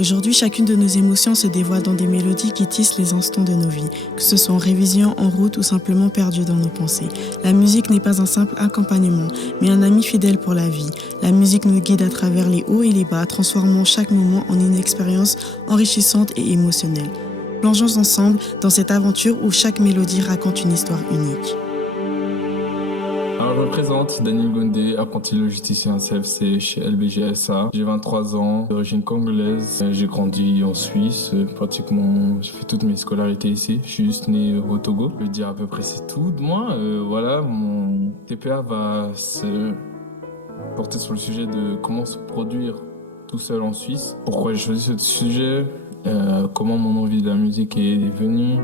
Aujourd'hui, chacune de nos émotions se dévoile dans des mélodies qui tissent les instants de nos vies, que ce soit en révision, en route ou simplement perdues dans nos pensées. La musique n'est pas un simple accompagnement, mais un ami fidèle pour la vie. La musique nous guide à travers les hauts et les bas, transformant chaque moment en une expérience enrichissante et émotionnelle. Plongeons ensemble dans cette aventure où chaque mélodie raconte une histoire unique. Alors, je me présente, Daniel Gondé, apprenti logisticien CFC chez LBGSA. J'ai 23 ans, d'origine congolaise. J'ai grandi en Suisse, pratiquement, j'ai fait toutes mes scolarités ici. Je suis juste né au Togo. Je veux dire à peu près c'est tout de moi. Voilà, mon TPA va se porter sur le sujet de comment se produire tout seul en Suisse. Pourquoi j'ai choisi ce sujet, comment mon envie de la musique est venue.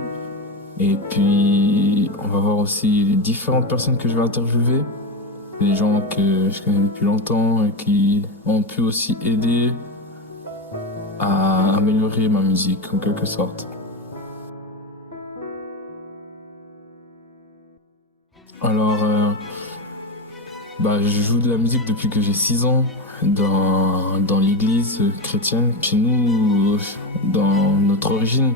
Et puis, on va voir aussi les différentes personnes que je vais interviewer. Des gens que je connais depuis longtemps et qui ont pu aussi aider à améliorer ma musique, en quelque sorte. Alors, je joue de la musique depuis que j'ai 6 ans dans l'église chrétienne. Chez nous, dans notre origine,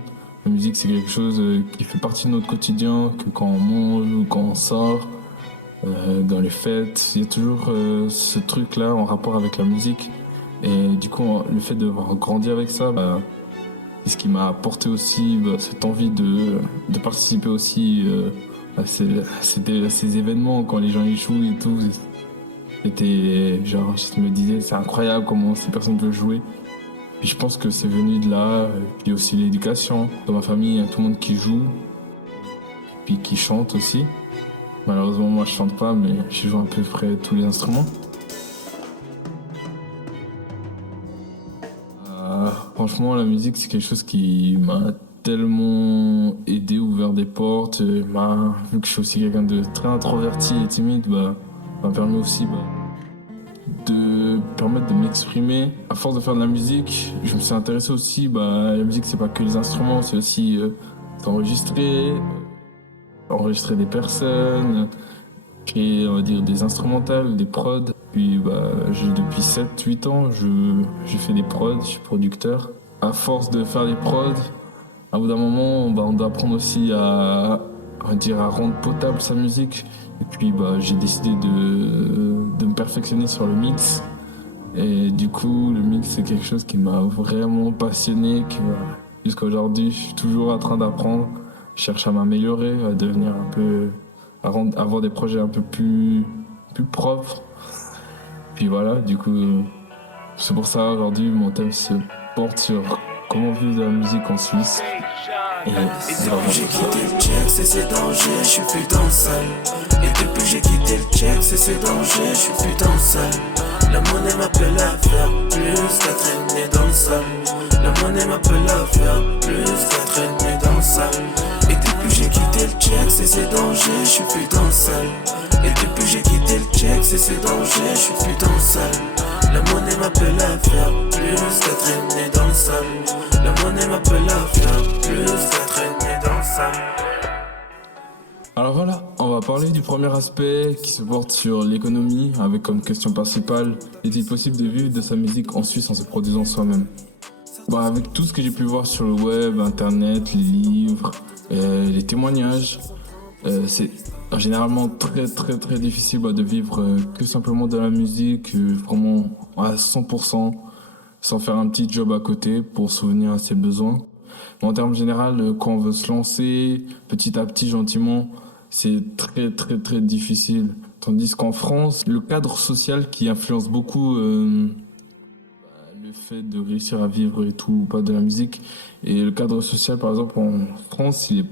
la musique, c'est quelque chose qui fait partie de notre quotidien, que quand on mange ou quand on sort, dans les fêtes, il y a toujours ce truc-là en rapport avec la musique. Et du coup, le fait d'avoir grandi avec ça, c'est ce qui m'a apporté aussi cette envie de participer aussi à ces événements, quand les gens y jouent et tout. C'était genre, je me disais, c'est incroyable comment ces personnes peuvent jouer. Puis je pense que c'est venu de là, puis aussi l'éducation. Dans ma famille, il y a tout le monde qui joue, puis qui chante aussi. Malheureusement, moi je chante pas, mais je joue à peu près tous les instruments. Franchement, la musique, c'est quelque chose qui m'a tellement aidé, ouvert des portes. Vu que je suis aussi quelqu'un de très introverti et timide, m'a permis aussi de permettre de m'exprimer. À force de faire de la musique, je me suis intéressé aussi, la musique c'est pas que les instruments, c'est aussi s'enregistrer, enregistrer des personnes, créer on va dire des instrumentales, des prods. Puis depuis 7-8 ans, j'ai fait des prods, je suis producteur. À force de faire des prods, à bout d'un moment, on doit apprendre aussi à rendre potable sa musique. Et puis j'ai décidé de me perfectionner sur le mix. Et du coup, le mix, c'est quelque chose qui m'a vraiment passionné, jusqu'à aujourd'hui, je suis toujours en train d'apprendre. Je cherche à m'améliorer, à devenir à avoir des projets un peu plus propres. Puis voilà, du coup, c'est pour ça aujourd'hui, mon thème se porte sur comment vivre de la musique en Suisse. Et depuis j'ai quitté le check, c'est danger, je suis putain seul. Et depuis j'ai quitté le check, c'est danger, je suis putain seul. La monnaie m'appelle à faire plus qu'à traîner dans le sol. La monnaie m'appelle à faire plus qu'à traîner dans le sol. Et depuis j'ai quitté le check, c'est danger, je suis putain seul. Et depuis j'ai quitté le check, c'est danger, je suis putain seul. La monnaie m'appelle à faire plus qu'à traîner dans le sol. La monnaie m'appelle à faire plus qu'à traîner dans le sol. Alors voilà, on va parler du premier aspect qui se porte sur l'économie, avec comme question principale, est-il possible de vivre de sa musique en Suisse en se produisant soi-même ? Avec tout ce que j'ai pu voir sur le web, internet, les livres, les témoignages, c'est généralement très très très difficile de vivre que simplement de la musique, vraiment à 100%, sans faire un petit job à côté pour souvenir à ses besoins. Mais en termes général, quand on veut se lancer petit à petit, gentiment, c'est très très très difficile. Tandis qu'en France, le cadre social qui influence beaucoup le fait de réussir à vivre et tout, pas de la musique. Et le cadre social, par exemple, en France, il est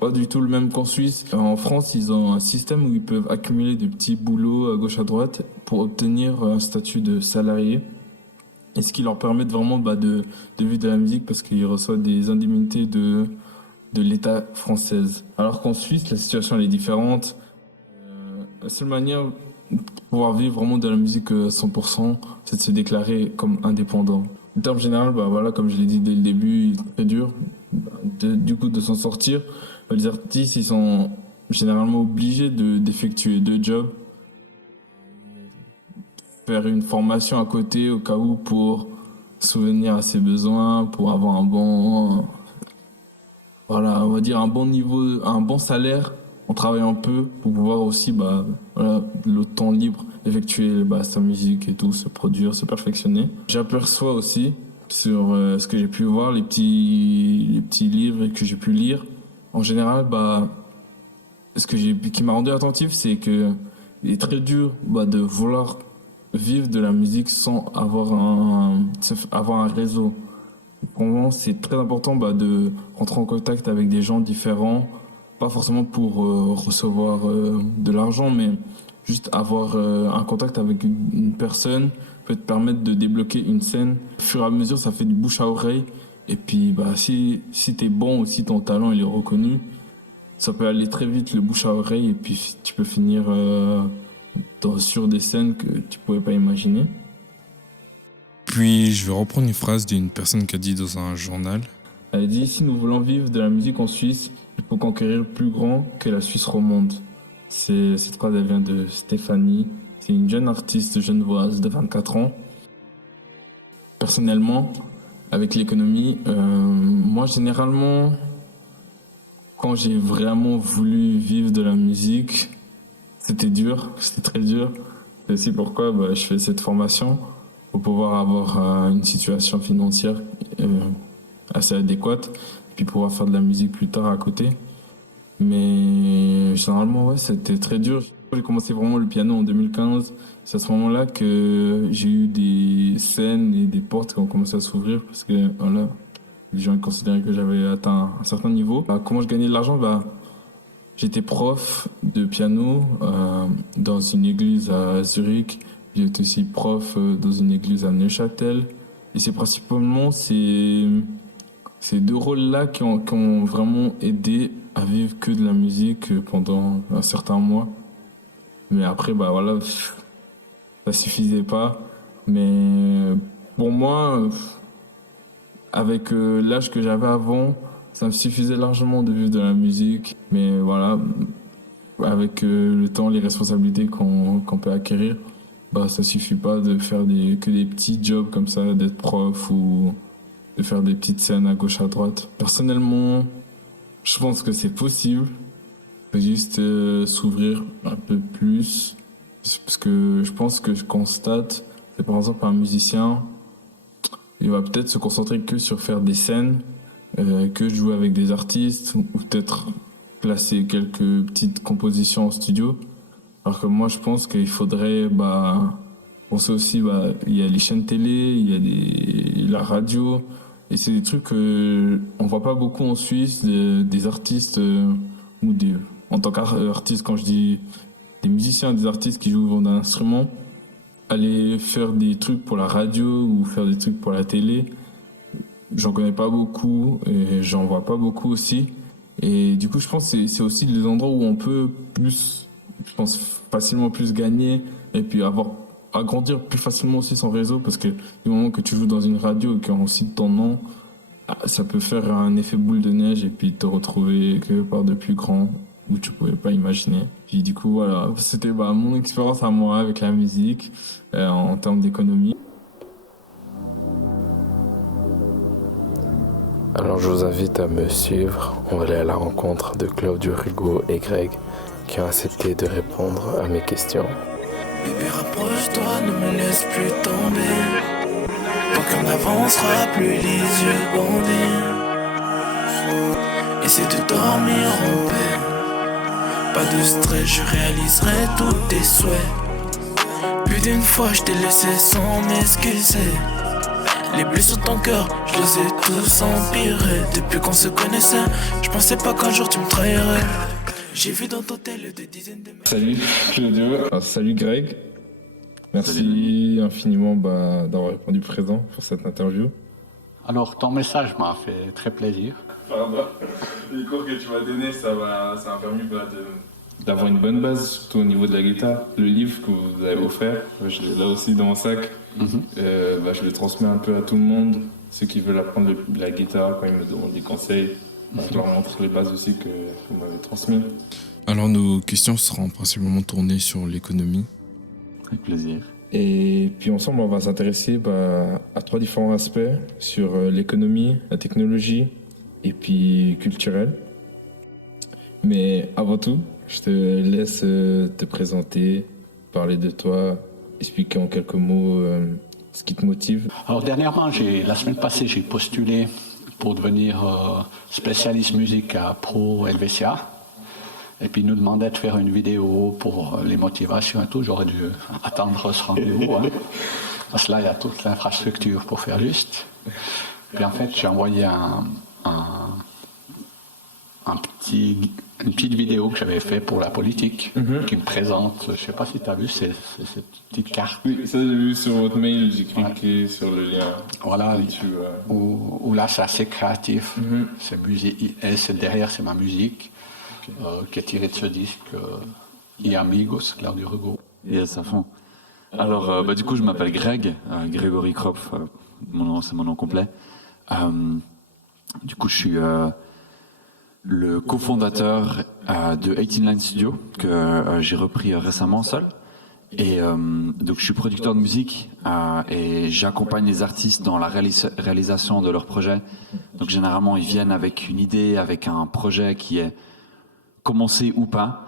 pas du tout le même qu'en Suisse. En France, ils ont un système où ils peuvent accumuler des petits boulots à gauche à droite pour obtenir un statut de salarié. Et ce qui leur permet vraiment de vivre de la musique parce qu'ils reçoivent des indemnités de l'État française. Alors qu'en Suisse, la situation elle est différente. La seule manière de pouvoir vivre vraiment de la musique à 100%, c'est de se déclarer comme indépendant. En termes général, voilà, comme je l'ai dit dès le début, c'est très dur du coup de s'en sortir. Les artistes, ils sont généralement obligés d'effectuer 2 jobs, faire une formation à côté au cas où pour souvenir à ses besoins, pour avoir un bon, voilà, on va dire un bon niveau, un bon salaire en travaillant peu, pour pouvoir aussi, voilà, le temps libre, effectuer sa musique et tout, se produire, se perfectionner. J'aperçois aussi sur ce que j'ai pu voir, les petits livres que j'ai pu lire. En général, qui m'a rendu attentif, c'est que il est très dur de vouloir vivre de la musique sans avoir un réseau. Pour moi, c'est très important de rentrer en contact avec des gens différents, pas forcément pour recevoir de l'argent, mais juste avoir un contact avec une personne peut te permettre de débloquer une scène. Au fur et à mesure, ça fait du bouche à oreille. Et puis, si t'es bon ou si ton talent il est reconnu, ça peut aller très vite, le bouche à oreille, et puis tu peux finir sur des scènes que tu pouvais pas imaginer. Puis je vais reprendre une phrase d'une personne qui a dit dans un journal. Elle dit: si nous voulons vivre de la musique en Suisse, il faut conquérir plus grand que la Suisse romande. Cette phrase, elle vient de Stéphanie. C'est une jeune artiste genevoise de 24 ans. Personnellement, avec l'économie, moi généralement, quand j'ai vraiment voulu vivre de la musique, c'était dur, c'était très dur. C'est aussi pourquoi je fais cette formation, pour pouvoir avoir une situation financière assez adéquate, puis pouvoir faire de la musique plus tard à côté. Mais généralement, ouais, c'était très dur. J'ai commencé vraiment le piano en 2015. C'est à ce moment-là que j'ai eu des scènes et des portes qui ont commencé à s'ouvrir, parce que voilà, les gens considéraient que j'avais atteint un certain niveau. Comment je gagnais de l'argent? J'étais prof de piano dans une église à Zurich. J'étais aussi prof dans une église à Neuchâtel. Et c'est principalement ces deux rôles-là qui ont vraiment aidé à vivre que de la musique pendant un certain mois. Mais après, voilà, ça suffisait pas. Mais pour moi, avec l'âge que j'avais avant, ça me suffisait largement de vivre de la musique. Mais voilà, avec le temps, les responsabilités qu'on peut acquérir, ça suffit pas de faire que des petits jobs comme ça, d'être prof ou de faire des petites scènes à gauche à droite. Personnellement, je pense que c'est possible. Il faut juste s'ouvrir un peu plus. Parce que je pense que je constate que par exemple un musicien, il va peut-être se concentrer que sur faire des scènes, que jouer avec des artistes, ou peut-être placer quelques petites compositions en studio. Alors que moi, je pense qu'il faudrait penser aussi, il y a les chaînes télé, il y a la radio, et c'est des trucs qu'on voit pas beaucoup en Suisse, des artistes, en tant qu'artiste, quand je dis des musiciens, des artistes qui jouent d'un instrument, aller faire des trucs pour la radio ou faire des trucs pour la télé, j'en connais pas beaucoup, et j'en vois pas beaucoup aussi. Et du coup, je pense que c'est aussi des endroits où on peut facilement plus gagner, et puis agrandir plus facilement aussi son réseau, parce que du moment que tu joues dans une radio et qu'on cite ton nom, ça peut faire un effet boule de neige et puis te retrouver quelque part de plus grand où tu pouvais pas imaginer. Puis du coup, voilà, c'était mon expérience à moi avec la musique en termes d'économie. Alors je vous invite à me suivre. On va aller à la rencontre de Claudio Rigo et Greg qui ont accepté de répondre à mes questions. Bébé, rapproche-toi, ne me laisse plus tomber. Tant qu'on n'avancera plus les yeux bandés. Essaie de dormir en paix. Pas de stress, je réaliserai tous tes souhaits. Plus d'une fois je t'ai laissé sans m'excuser. Les bleus sur ton cœur, je les ai tous empirés. Depuis qu'on se connaissait, je pensais pas qu'un jour tu me trahirais. J'ai vu dans ton tel des dizaines de... Salut Claudio, salut Greg. Merci infiniment d'avoir répondu présent pour cette interview. Alors ton message m'a fait très plaisir. Pardon. Les cours que tu m'as donné, ça m'a permis d'avoir une bonne base, surtout au niveau de la guitare. Le livre que vous avez offert, je l'ai là aussi dans mon sac. Je le transmets un peu à tout le monde, ceux qui veulent apprendre la guitare, quand ils me demandent des conseils. Je leur montre les bases aussi que vous m'avez transmises. Alors nos questions seront principalement tournées sur l'économie. Avec plaisir. Et puis ensemble, on va s'intéresser à 3 différents aspects sur l'économie, la technologie et puis culturel. Mais avant tout, je te laisse te présenter, parler de toi, expliquer en quelques mots ce qui te motive. Alors dernièrement, la semaine passée, j'ai postulé pour devenir spécialiste musique à Pro Helvetia. Et puis ils nous demandaient de faire une vidéo pour les motivations et tout. J'aurais dû attendre ce rendez-vous. Hein. Parce que là, il y a toute l'infrastructure pour faire juste. Puis en fait, j'ai envoyé une petite vidéo que j'avais fait pour la politique, qui me présente, je ne sais pas si tu as vu, c'est cette petite carte. Oui, ça j'ai vu sur votre mail, j'ai cliqué sur le lien. Voilà, où là c'est assez créatif, c'est musique, et derrière c'est ma musique, qui est tirée de ce disque, I Amigos, Claude Hugo. Yes, à fond. Alors, du coup, je m'appelle Greg, Grégory Kropf, c'est mon nom complet. Du coup, je suis le cofondateur de 18 Line Studio, que j'ai repris récemment seul. Et donc je suis producteur de musique et j'accompagne les artistes dans la réalisation de leurs projets. Donc généralement ils viennent avec une idée, avec un projet qui est commencé ou pas,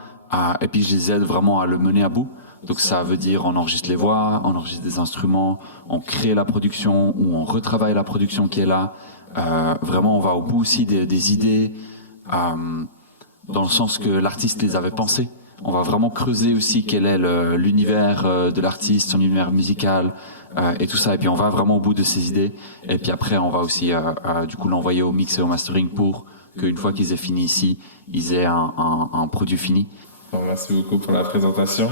et puis je les aide vraiment à le mener à bout. Donc ça veut dire on enregistre les voix, on enregistre des instruments, on crée la production ou on retravaille la production qui est là. Vraiment on va au bout aussi des idées, dans le sens que l'artiste les avait pensées. On va vraiment creuser aussi quel est l'univers de l'artiste, son univers musical et tout ça. Et puis on va vraiment au bout de ces idées. Et puis après on va aussi du coup l'envoyer au mix et au mastering pour qu'une fois qu'ils aient fini ici, ils aient un produit fini. Bon, merci beaucoup pour la présentation.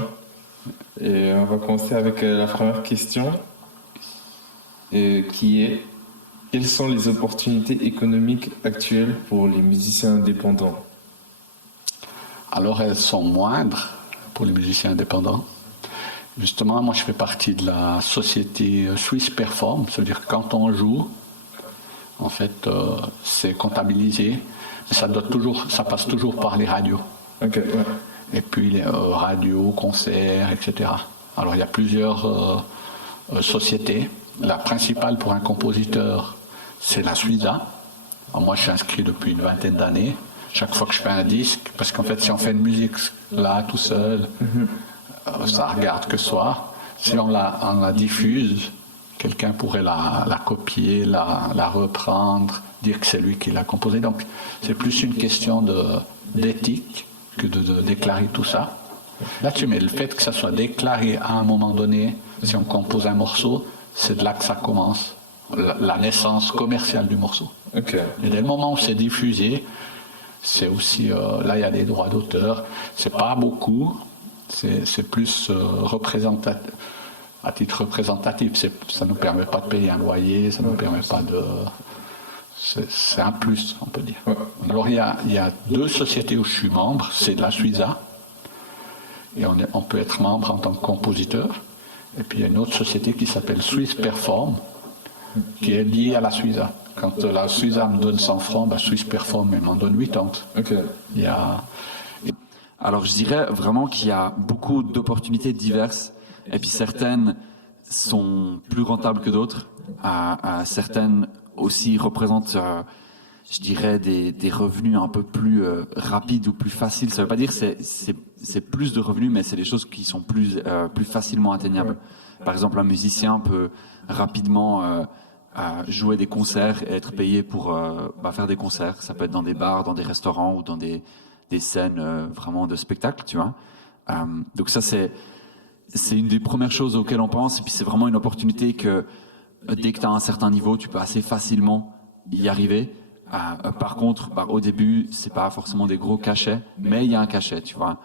Et on va commencer avec la première question, qui est: quelles sont les opportunités économiques actuelles pour les musiciens indépendants? Alors elles sont moindres pour les musiciens indépendants. Justement, moi je fais partie de la société Swiss Perform, c'est-à-dire que quand on joue, en fait, c'est comptabilisé, mais ça passe toujours par les radios. Okay, ouais. Et puis les radios, concerts, etc. Alors il y a plusieurs sociétés. La principale pour un compositeur, c'est la Suiza. Alors, moi je suis inscrit depuis une vingtaine d'années. Chaque fois que je fais un disque, parce qu'en fait si on fait une musique là tout seul, ça regarde que soi. Si on la diffuse, quelqu'un pourrait la copier, la reprendre, dire que c'est lui qui l'a composé. Donc c'est plus une question d'éthique que de déclarer tout ça. Là-dessus, mais le fait que ça soit déclaré à un moment donné, si on compose un morceau, c'est de là que ça commence, la naissance commerciale du morceau. Okay. Et dès le moment où c'est diffusé, c'est aussi, là il y a des droits d'auteur, c'est pas beaucoup, c'est plus représentatif, à titre représentatif, ça ne nous permet pas de payer un loyer, ça ne nous permet pas de... C'est un plus, on peut dire. Ouais. Alors il y a 2 sociétés où je suis membre, c'est la Suiza, et on peut être membre en tant que compositeur, et puis il y a une autre société qui s'appelle Swiss Perform, qui est liée à la Suiza. Quand la Suiza me donne 100 francs, Swiss Perform m'en donne 80. Okay. Alors je dirais vraiment qu'il y a beaucoup d'opportunités diverses, et puis certaines sont plus rentables que d'autres, certaines aussi représentent, je dirais, des revenus un peu plus rapides ou plus faciles. Ça ne veut pas dire que c'est plus de revenus, mais c'est des choses qui sont plus facilement atteignables. Par exemple, un musicien peut rapidement jouer des concerts et être payé pour faire des concerts. Ça peut être dans des bars, dans des restaurants ou dans des scènes vraiment de spectacle, tu vois. Donc ça, c'est une des premières choses auxquelles on pense. Et puis c'est vraiment une opportunité que dès que tu as un certain niveau, tu peux assez facilement y arriver. Par contre, au début, c'est pas forcément des gros cachets, mais il y a un cachet, tu vois.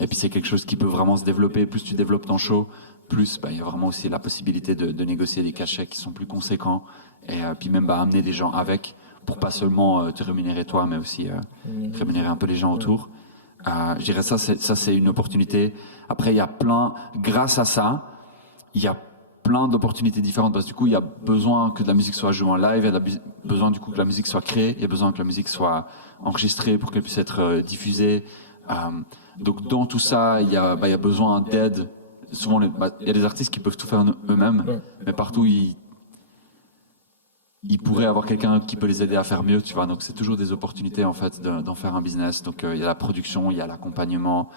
Et puis c'est quelque chose qui peut vraiment se développer. Plus tu développes ton show, plus il y a vraiment aussi la possibilité de négocier des cachets qui sont plus conséquents, et puis même amener des gens avec, pour pas seulement te rémunérer toi, mais aussi rémunérer un peu les gens autour. Je dirais ça c'est une opportunité. Après, il y a grâce à ça, il y a plein d'opportunités différentes, parce que du coup il y a besoin que de la musique soit jouée en live, il y a besoin du coup que la musique soit créée, il y a besoin que la musique soit enregistrée pour qu'elle puisse être diffusée. Donc dans tout ça, il y a besoin d'aide souvent, il y a des artistes qui peuvent tout faire eux-mêmes, mais partout, ils pourraient avoir quelqu'un qui peut les aider à faire mieux, tu vois. Donc, c'est toujours des opportunités, en fait, d'en faire un business. Donc, il y a la production, il y a l'accompagnement.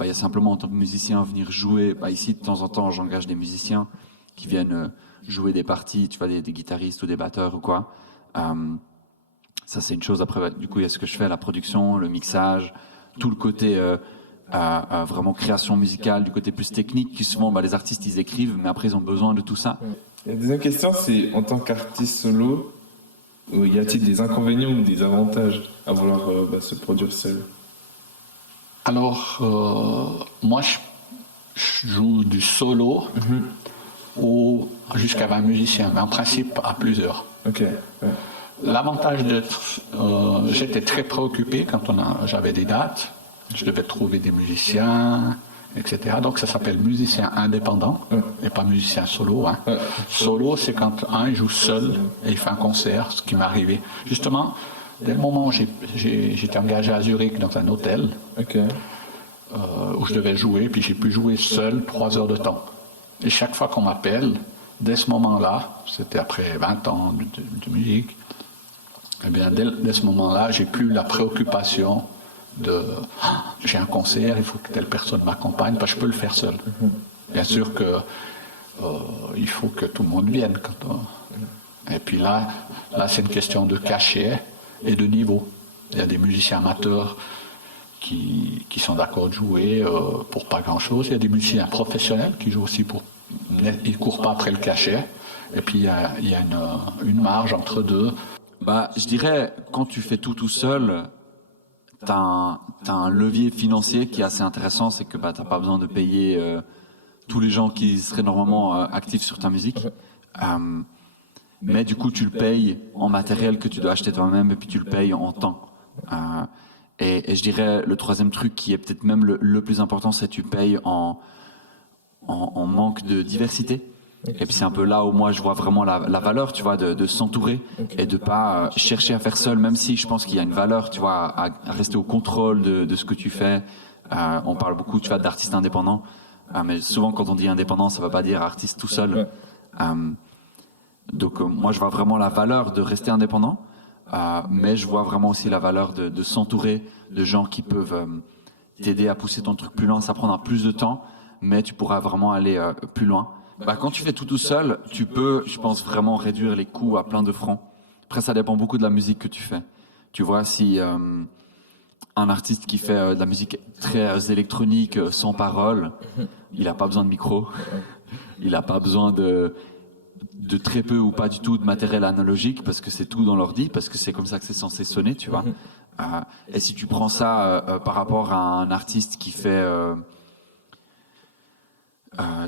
Il y a simplement, en tant que musicien, venir jouer. Ici, de temps en temps, j'engage des musiciens qui viennent jouer des parties, tu vois, des guitaristes ou des batteurs ou quoi. Ça, c'est une chose. Après, du coup, il y a ce que je fais, la production, le mixage, tout le côté vraiment création musicale, du côté plus technique, qui souvent, les artistes, ils écrivent, mais après, ils ont besoin de tout ça. La deuxième question, c'est en tant qu'artiste solo, y a-t-il des inconvénients ou des avantages à vouloir se produire seul? Alors, moi, je joue du solo ou jusqu'à 20 musiciens, mais en principe à plusieurs. Ok. Ouais. L'avantage d'être... j'étais très préoccupé quand j'avais des dates. Je devais trouver des musiciens, etc. Donc ça s'appelle musicien indépendant et pas musicien solo. Hein. Solo, c'est quand il joue seul et il fait un concert, ce qui m'est arrivé. Justement, dès le moment où j'étais engagé à Zurich dans un hôtel, où je devais jouer, puis j'ai pu jouer seul 3 heures de temps. Et chaque fois qu'on m'appelle, dès ce moment-là, c'était après 20 ans de musique, eh bien, dès ce moment-là, j'ai plus la préoccupation de j'ai un concert, il faut que telle personne m'accompagne, parce que je peux le faire seul. Bien sûr que il faut que tout le monde vienne. Et puis là c'est une question de cachet et de niveau. Il y a des musiciens amateurs qui sont d'accord de jouer pour pas grand-chose. Il y a des musiciens professionnels qui jouent aussi pour... Ils courent pas après le cachet. Et puis il y a une marge entre deux. Je dirais, quand tu fais tout seul, t'as un levier financier qui est assez intéressant, c'est que t'as pas besoin de payer tous les gens qui seraient normalement actifs sur ta musique. Mais du coup, tu le payes en matériel que tu dois acheter toi-même, et puis tu le payes en temps. Et je dirais, le troisième truc qui est peut-être même le plus important, c'est que tu payes en manque de diversité. Et puis c'est un peu là où moi je vois vraiment la valeur, tu vois, de s'entourer et de pas chercher à faire seul, même si je pense qu'il y a une valeur, tu vois, à rester au contrôle de ce que tu fais. On parle beaucoup, tu vois, d'artistes indépendants, mais souvent quand on dit indépendant, ça veut pas dire artiste tout seul. Donc moi je vois vraiment la valeur de rester indépendant, mais je vois vraiment aussi la valeur de s'entourer de gens qui peuvent t'aider à pousser ton truc plus loin. Ça prendra plus de temps, mais tu pourras vraiment aller plus loin. Quand tu fais tout seul, tu peux, je pense, vraiment réduire les coûts à plein de fronts. Après, ça dépend beaucoup de la musique que tu fais. Tu vois, si un artiste qui fait de la musique très électronique, sans parole, il n'a pas besoin de micro, il n'a pas besoin de très peu ou pas du tout de matériel analogique, parce que c'est tout dans l'ordi, parce que c'est comme ça que c'est censé sonner, tu vois. Et si tu prends ça par rapport à un artiste qui fait...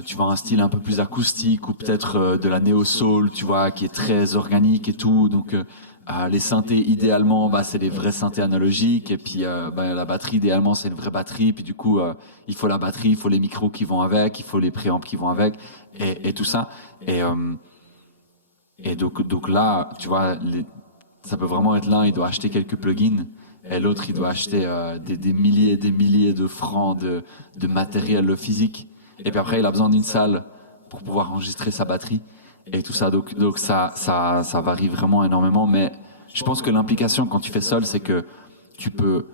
tu vois, un style un peu plus acoustique ou peut-être de la néo-soul, tu vois, qui est très organique et tout. Donc les synthés idéalement, c'est des vrais synthés analogiques, et puis la batterie idéalement c'est une vraie batterie. Puis du coup il faut la batterie, il faut les micros qui vont avec, il faut les préamps qui vont avec, et tout ça. Et donc là, tu vois, ça peut vraiment être l'un, il doit acheter quelques plugins, et l'autre il doit acheter des milliers et des milliers de francs de matériel physique. Et puis après, il a besoin d'une salle pour pouvoir enregistrer sa batterie et tout ça. Donc ça varie vraiment énormément. Mais je pense que l'implication quand tu fais seul, c'est que tu peux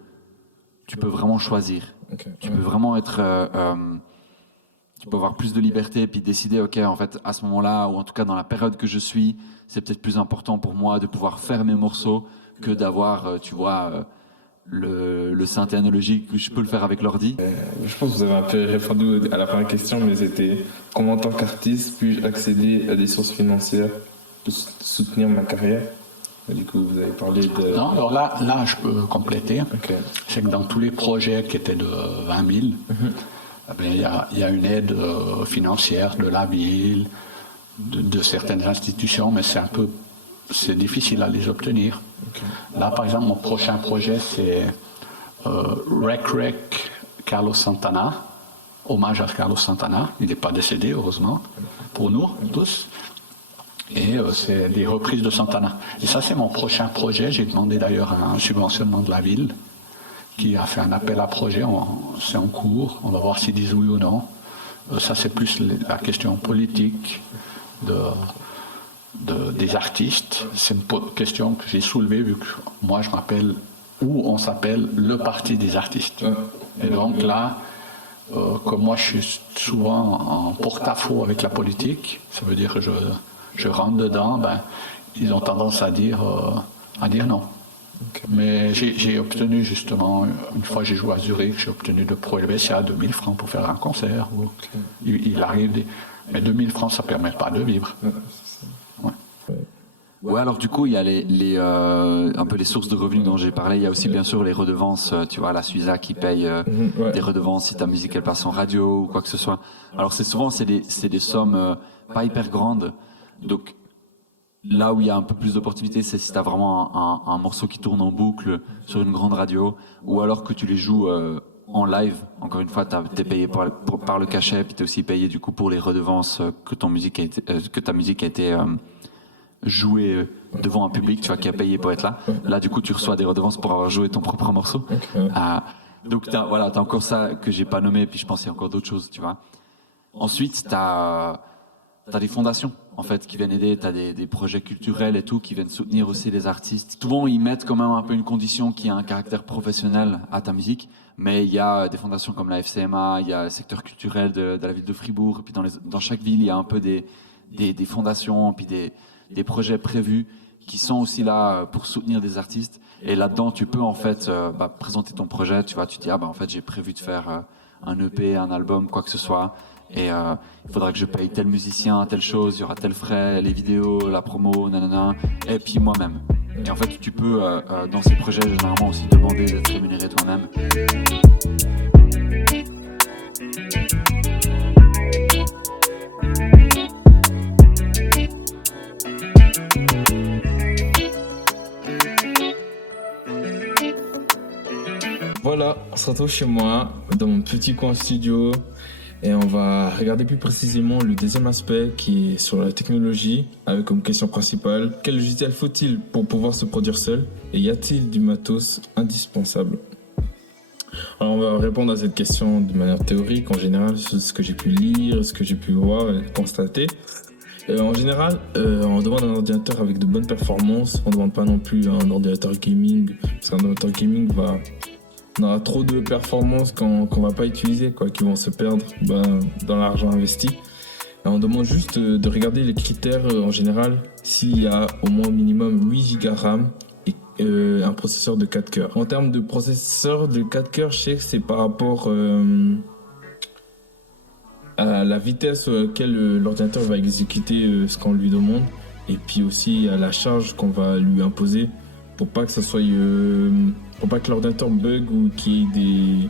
vraiment choisir. Tu peux vraiment être... tu peux avoir plus de liberté et puis décider, ok, en fait, à ce moment-là, ou en tout cas dans la période que je suis, c'est peut-être plus important pour moi de pouvoir faire mes morceaux que d'avoir, tu vois... le synthé analogique, je peux le faire avec l'ordi. Je pense que vous avez un peu répondu à la première question, mais c'était comment en tant qu'artiste puis-je accéder à des sources financières pour soutenir ma carrière? Du coup, vous avez parlé de... Non, alors là je peux compléter. C'est que dans tous les projets qui étaient de 20 000, il y a une aide financière de la ville, de certaines institutions, mais c'est difficile à les obtenir. Là, par exemple, mon prochain projet, c'est Rec Carlos Santana, hommage à Carlos Santana. Il n'est pas décédé, heureusement, pour nous tous. Et c'est des reprises de Santana. Et ça, c'est mon prochain projet. J'ai demandé d'ailleurs un subventionnement de la ville, qui a fait un appel à projet. C'est en cours. On va voir s'ils disent oui ou non. Ça, c'est plus la question politique des artistes. C'est une question que j'ai soulevée vu que moi, je m'appelle, ou on s'appelle le parti des artistes. Et donc là, comme moi, je suis souvent en porte-à-faux avec la politique, ça veut dire que je rentre dedans, ils ont tendance à dire non. Okay. Mais j'ai obtenu justement, une fois j'ai joué à Zurich, j'ai obtenu de Pro Helvetia 2000 francs pour faire un concert. Okay. Il arrive mais 2000 francs, ça ne permet pas de vivre. Ouais, alors du coup, il y a un peu les sources de revenus dont j'ai parlé. Il y a aussi bien sûr les redevances, tu vois, la Suiza qui paye des redevances si ta musique elle passe en radio ou quoi que ce soit. Alors c'est des sommes pas hyper grandes. Donc là où il y a un peu plus d'opportunités, c'est si tu as vraiment un morceau qui tourne en boucle sur une grande radio, ou alors que tu les joues en live. Encore une fois, tu es payé par le cachet, puis tu es aussi payé du coup pour les redevances que ta musique a été jouée devant un public, tu vois, qui a payé pour être là. Là, du coup, tu reçois des redevances pour avoir joué ton propre morceau. Donc t'as encore ça que j'ai pas nommé, puis je pense qu'il y a encore d'autres choses, tu vois. Ensuite, t'as des fondations en fait qui viennent aider, t'as des projets culturels et tout qui viennent soutenir aussi les artistes. Souvent ils mettent quand même un peu une condition qui a un caractère professionnel à ta musique, mais il y a des fondations comme la FCMA, il y a le secteur culturel de la ville de Fribourg, et puis dans chaque ville il y a un peu des fondations, puis des projets prévus qui sont aussi là pour soutenir des artistes. Et là-dedans tu peux en fait présenter ton projet, tu vois, tu dis en fait j'ai prévu de faire un EP, un album, quoi que ce soit. Et il faudra que je paye tel musicien, telle chose, il y aura tel frais, les vidéos, la promo, nanana, et puis moi-même. Et en fait, tu peux, dans ces projets, généralement aussi demander d'être rémunéré toi-même. Voilà, on se retrouve chez moi, dans mon petit coin studio. Et on va regarder plus précisément le deuxième aspect qui est sur la technologie, avec comme question principale, quel logiciel faut-il pour pouvoir se produire seul et y a-t-il du matos indispensable? Alors on va répondre à cette question de manière théorique, en général, sur ce que j'ai pu lire, ce que j'ai pu voir et constater. En général, on demande un ordinateur avec de bonnes performances, on ne demande pas non plus un ordinateur gaming, parce qu'un ordinateur gaming on aura trop de performances qu'on va pas utiliser, qui vont se perdre dans l'argent investi. Et on demande juste de regarder les critères en général, s'il y a au moins au minimum 8 Go RAM et un processeur de 4 cœurs. En termes de processeur de 4 cœurs, je sais que c'est par rapport à la vitesse à laquelle l'ordinateur va exécuter ce qu'on lui demande, et puis aussi à la charge qu'on va lui imposer pour pas que ça soit pour pas que l'ordinateur bug ou qu'il y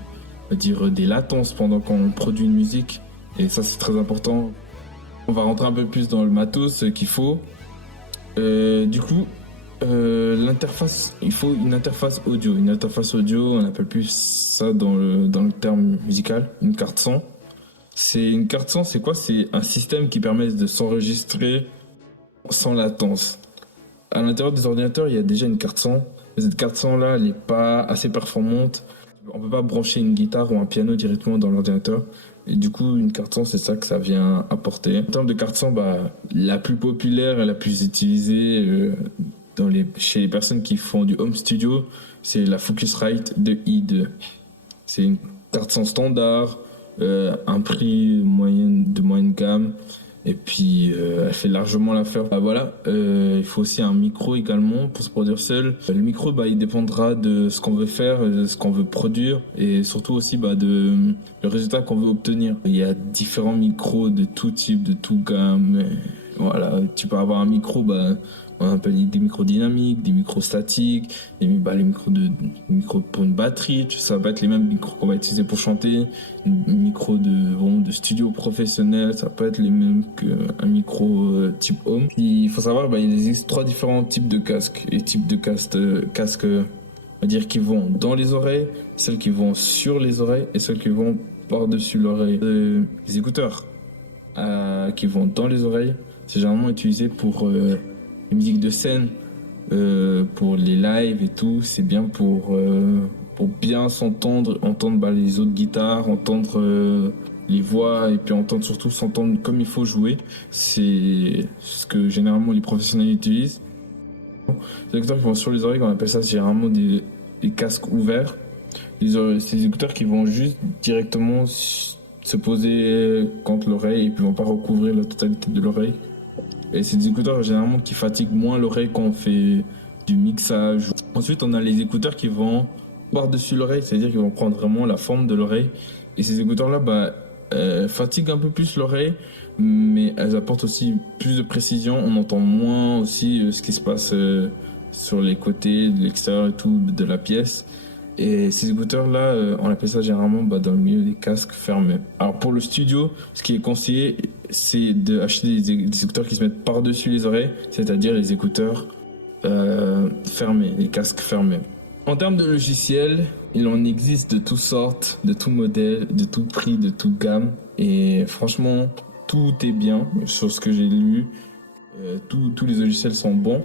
ait des latences pendant qu'on produit une musique. Et ça, c'est très important. On va rentrer un peu plus dans le matos qu'il faut. Du coup, l'interface, il faut une interface audio. Une interface audio, on appelle plus ça dans le terme musical, une carte son. Une carte son, c'est quoi? C'est un système qui permet de s'enregistrer sans latence. À l'intérieur des ordinateurs, il y a déjà une carte son. Cette carte son là, elle n'est pas assez performante. On ne peut pas brancher une guitare ou un piano directement dans l'ordinateur. Et du coup, une carte son, c'est ça que ça vient apporter. En termes de carte son, la plus populaire et la plus utilisée chez les personnes qui font du home studio, c'est la Focusrite de i2. C'est une carte son standard, un prix de moyenne gamme. Et puis elle fait largement l'affaire. Il faut aussi un micro également pour se produire seul. Le micro il dépendra de ce qu'on veut faire, de ce qu'on veut produire, et surtout aussi le résultat qu'on veut obtenir. Il y a différents micros de tout type, de tout gamme. Voilà, tu peux avoir un micro, on appelle des micros dynamiques, des micros statiques, les micros pour une batterie. Ça va pas être les mêmes micros qu'on va utiliser pour chanter. Un micro de studio professionnel, ça va pas être les mêmes qu'un micro type home. Il faut savoir, il existe 3 différents types de casques. Les types de casques, on va dire, qui vont dans les oreilles, celles qui vont sur les oreilles et celles qui vont par-dessus l'oreille. Les écouteurs qui vont dans les oreilles, c'est généralement utilisé pour les musiques de scène, pour les lives et tout. C'est bien pour bien s'entendre, entendre les autres guitares, entendre les voix et puis entendre surtout s'entendre comme il faut jouer. C'est ce que généralement les professionnels utilisent. Les écouteurs qui vont sur les oreilles, on appelle ça généralement des casques ouverts. C'est des écouteurs qui vont juste directement se poser contre l'oreille et puis vont pas recouvrir la totalité de l'oreille. Et c'est des écouteurs généralement qui fatiguent moins l'oreille quand on fait du mixage. Ensuite, on a les écouteurs qui vont par-dessus l'oreille, c'est-à-dire qu'ils vont prendre vraiment la forme de l'oreille. Et ces écouteurs-là, fatiguent un peu plus l'oreille, mais elles apportent aussi plus de précision. On entend moins aussi ce qui se passe sur les côtés, de l'extérieur et tout de la pièce. Et ces écouteurs-là, on appelle ça généralement dans le milieu des casques fermés. Alors pour le studio, ce qui est conseillé, c'est d'acheter des écouteurs qui se mettent par-dessus les oreilles, c'est-à-dire les écouteurs fermés, les casques fermés. En termes de logiciels, il en existe de toutes sortes, de tout modèle, de tout prix, de toute gamme. Et franchement, tout est bien sur ce que j'ai lu. Tous les logiciels sont bons.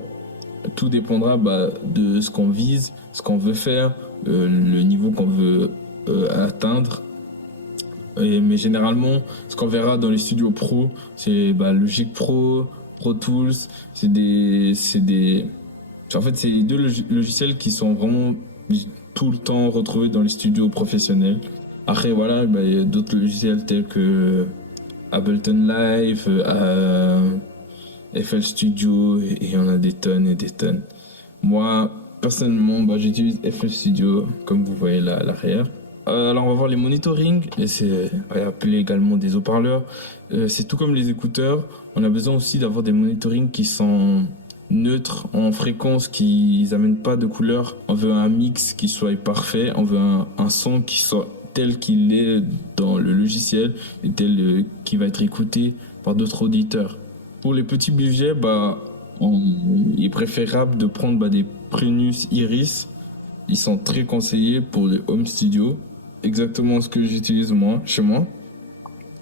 Tout dépendra de ce qu'on vise, ce qu'on veut faire, le niveau qu'on veut atteindre. Mais généralement, ce qu'on verra dans les studios pro, c'est Logic Pro, Pro Tools. C'est les deux logiciels qui sont vraiment tout le temps retrouvés dans les studios professionnels. Après, voilà, il y a d'autres logiciels tels que Ableton Live, FL Studio, et il y en a des tonnes et des tonnes. Moi, personnellement, j'utilise FL Studio, comme vous voyez là à l'arrière. Alors, on va voir les monitoring, et c'est appelé également des haut-parleurs. C'est tout comme les écouteurs. On a besoin aussi d'avoir des monitorings qui sont neutres en fréquence, qui n'amènent pas de couleurs. On veut un mix qui soit parfait. On veut un son qui soit tel qu'il est dans le logiciel et tel qui va être écouté par d'autres auditeurs. Pour les petits budgets, il est préférable de prendre des Prenius Iris. Ils sont très conseillés pour les home studio. Exactement ce que j'utilise moi, chez moi.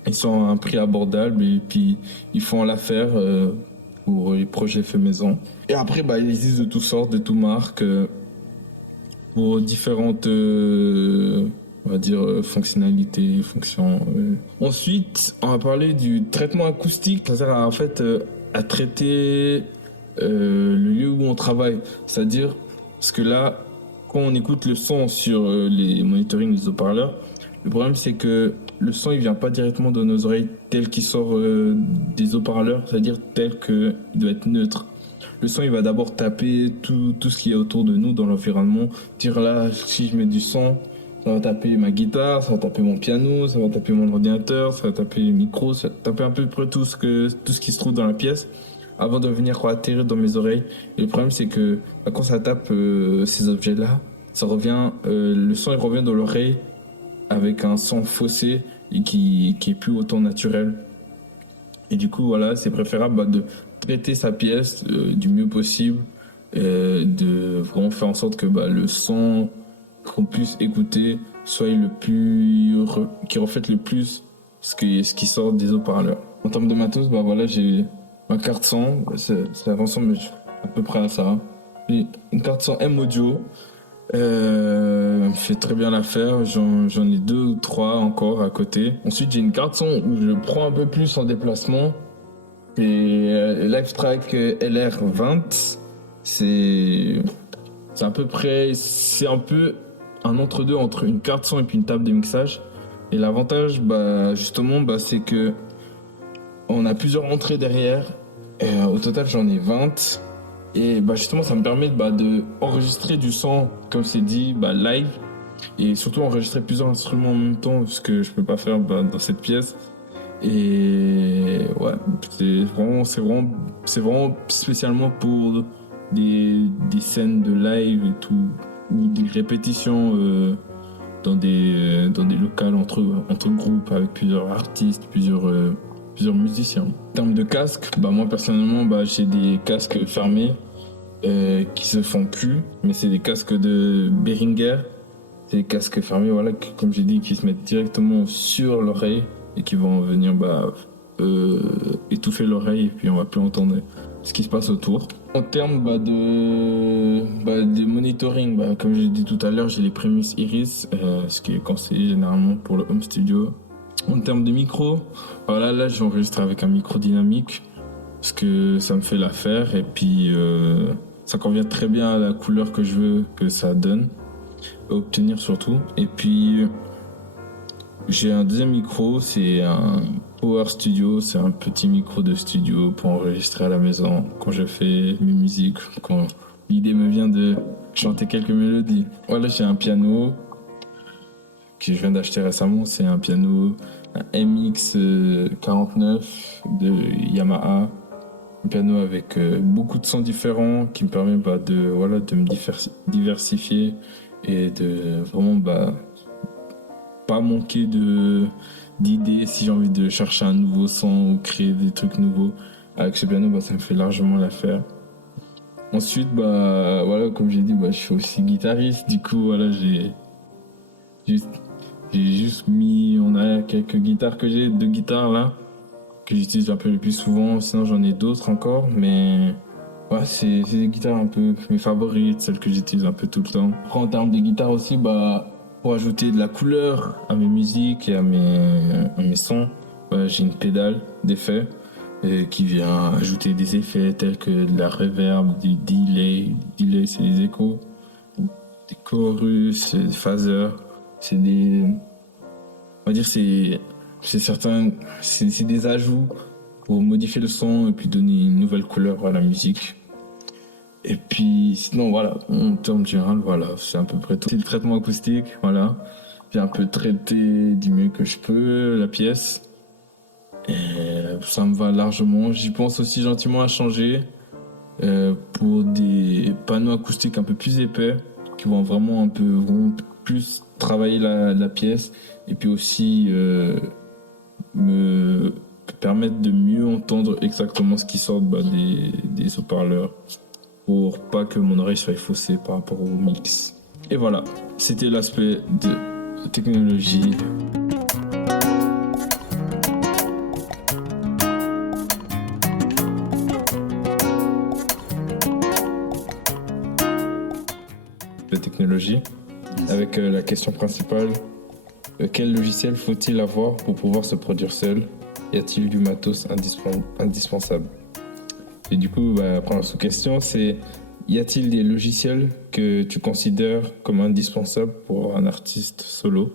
Ils sont à un prix abordable et puis ils font l'affaire pour les projets faits maison. Et après, il existe de toutes sortes, de toutes marques pour différentes fonctionnalités, fonctions. Ensuite, on va parler du traitement acoustique, c'est-à-dire à traiter le lieu où on travaille. C'est-à-dire, parce que là, quand on écoute le son sur les monitorings, les haut-parleurs, le problème c'est que le son il vient pas directement de nos oreilles tel qu'il sort des haut-parleurs, c'est-à-dire tel qu'il doit être neutre. Le son il va d'abord taper tout ce qui est autour de nous dans l'environnement. Dire là, si je mets du son, ça va taper ma guitare, ça va taper mon piano, ça va taper mon ordinateur, ça va taper les micros, ça va taper à peu près tout ce qui se trouve dans la pièce avant de venir atterrir dans mes oreilles. Et le problème c'est que quand ça tape ces objets-là, ça revient, le son il revient dans l'oreille avec un son faussé et qui est plus autant naturel. Et du coup, voilà, c'est préférable de traiter sa pièce du mieux possible, de vraiment faire en sorte que le son qu'on puisse écouter soit qui reflète le plus ce qui sort des haut-parleurs. En termes de matos, j'ai ma carte son, ça ressemble à peu près à ça. J'ai une carte son M-Audio. Fait très bien l'affaire, j'en ai 2 ou 3 encore à côté. Ensuite j'ai une carte son où je prends un peu plus en déplacement. C'est Livetrack LR20. C'est un peu un entre-deux entre une carte son et puis une table de mixage. Et l'avantage justement c'est que on a plusieurs entrées derrière. Au total j'en ai 20. Et justement, ça me permet de enregistrer du son, comme c'est dit, live. Et surtout enregistrer plusieurs instruments en même temps, ce que je peux pas faire dans cette pièce. Et ouais, c'est vraiment spécialement pour des scènes de live et tout, ou des répétitions dans des locales entre groupes avec plusieurs artistes, plusieurs musiciens. En termes de casques, moi personnellement, j'ai des casques fermés qui se font plus, mais c'est des casques de Behringer. C'est des casques fermés, comme j'ai dit, qui se mettent directement sur l'oreille et qui vont venir étouffer l'oreille et puis on va plus entendre ce qui se passe autour. En termes de monitoring, comme j'ai dit tout à l'heure, j'ai les Prenius Iris, ce qui est conseillé généralement pour le home studio. En termes de micro, voilà, là j'ai enregistré avec un micro dynamique parce que ça me fait l'affaire et puis ça convient très bien à la couleur que je veux que ça donne, obtenir surtout. Et puis j'ai un deuxième micro, c'est un Power Studio, c'est un petit micro de studio pour enregistrer à la maison quand je fais mes musiques, quand l'idée me vient de chanter quelques mélodies. Voilà, j'ai un piano que je viens d'acheter récemment, c'est un piano, un MX49 de Yamaha, un piano avec beaucoup de sons différents qui me permet de me diversifier et de vraiment pas manquer d'idées si j'ai envie de chercher un nouveau son ou créer des trucs nouveaux. Avec ce piano, ça me fait largement l'affaire. Ensuite, comme j'ai dit, je suis aussi guitariste. Du coup, voilà, j'ai juste mis, on a quelques guitares que j'ai, 2 guitares là, que j'utilise un peu le plus souvent. Sinon, j'en ai d'autres encore, mais ouais, c'est des guitares un peu mes favorites, celles que j'utilise un peu tout le temps. Après, en termes de guitare aussi, pour ajouter de la couleur à mes musiques et à mes sons, j'ai une pédale d'effets qui vient ajouter des effets tels que de la reverb, du delay. Delay, c'est des échos, des chorus, des phasers. C'est des... On va dire c'est des ajouts pour modifier le son et puis donner une nouvelle couleur à la musique. Et puis sinon voilà, en termes général, voilà, c'est à peu près tout. C'est le traitement acoustique, voilà. J'ai un peu traité du mieux que je peux la pièce. Et ça me va largement. J'y pense aussi gentiment à changer pour des panneaux acoustiques un peu plus épais qui vont vraiment plus travailler la pièce et puis aussi me permettre de mieux entendre exactement ce qui sort des haut-parleurs pour pas que mon oreille soit faussée par rapport au mix. Et voilà, c'était l'aspect de technologie. La technologie, avec la question principale, quel logiciel faut-il avoir pour pouvoir se produire seul? Y a-t-il du matos indispensable? Et du coup, la première sous-question, c'est y a-t-il des logiciels que tu considères comme indispensables pour un artiste solo?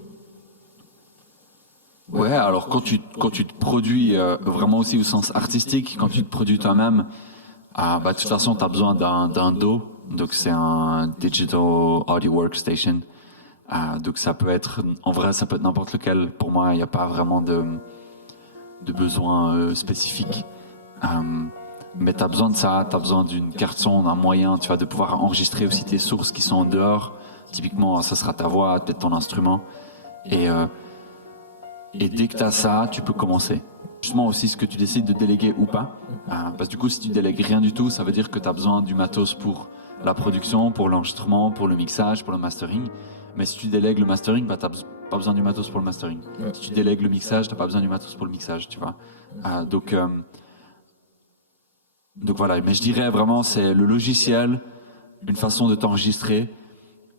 Ouais, alors quand tu te produis vraiment aussi au sens artistique, quand tu te produis toi-même, de toute façon, tu as besoin d'un DAW, donc c'est un Digital Audio Workstation. Donc ça peut être, en vrai, ça peut être n'importe lequel. Pour moi, il n'y a pas vraiment de besoin spécifique. Mais tu as besoin de ça, tu as besoin d'une carte son, d'un moyen, tu vois, de pouvoir enregistrer aussi tes sources qui sont en dehors. Typiquement, ça sera ta voix, peut-être ton instrument. Et dès que tu as ça, tu peux commencer. Justement aussi ce que tu décides de déléguer ou pas. Parce que du coup, si tu délègues rien du tout, ça veut dire que tu as besoin du matos pour la production, pour l'enregistrement, pour le mixage, pour le mastering. Mais si tu délègues le mastering, tu n'as pas besoin du matos pour le mastering. Ouais. Si tu délègues le mixage, tu n'as pas besoin du matos pour le mixage, tu vois. Donc voilà, mais je dirais vraiment, c'est le logiciel, une façon de t'enregistrer.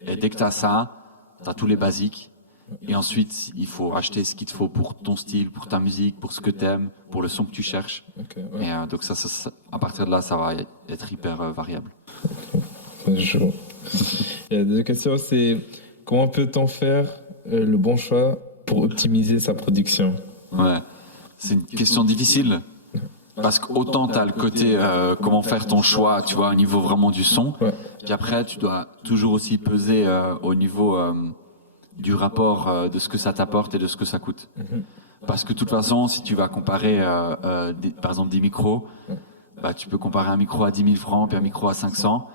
Et dès que tu as ça, tu as tous les basiques. Et ensuite, il faut acheter ce qu'il te faut pour ton style, pour ta musique, pour ce que tu aimes, pour le son que tu cherches. Okay, ouais. Et donc ça, à partir de là, ça va être hyper variable. C'est chaud. Et la deuxième question, c'est comment peut-on faire le bon choix pour optimiser sa production? Ouais, c'est une question difficile. Parce qu'autant tu as le côté comment faire ton choix, tu vois, au niveau vraiment du son. Ouais. Puis après, tu dois toujours aussi peser au niveau du rapport de ce que ça t'apporte et de ce que ça coûte. Parce que de toute façon, si tu vas comparer, par exemple, des micros, tu peux comparer un micro à 10 000 francs puis un micro à 500.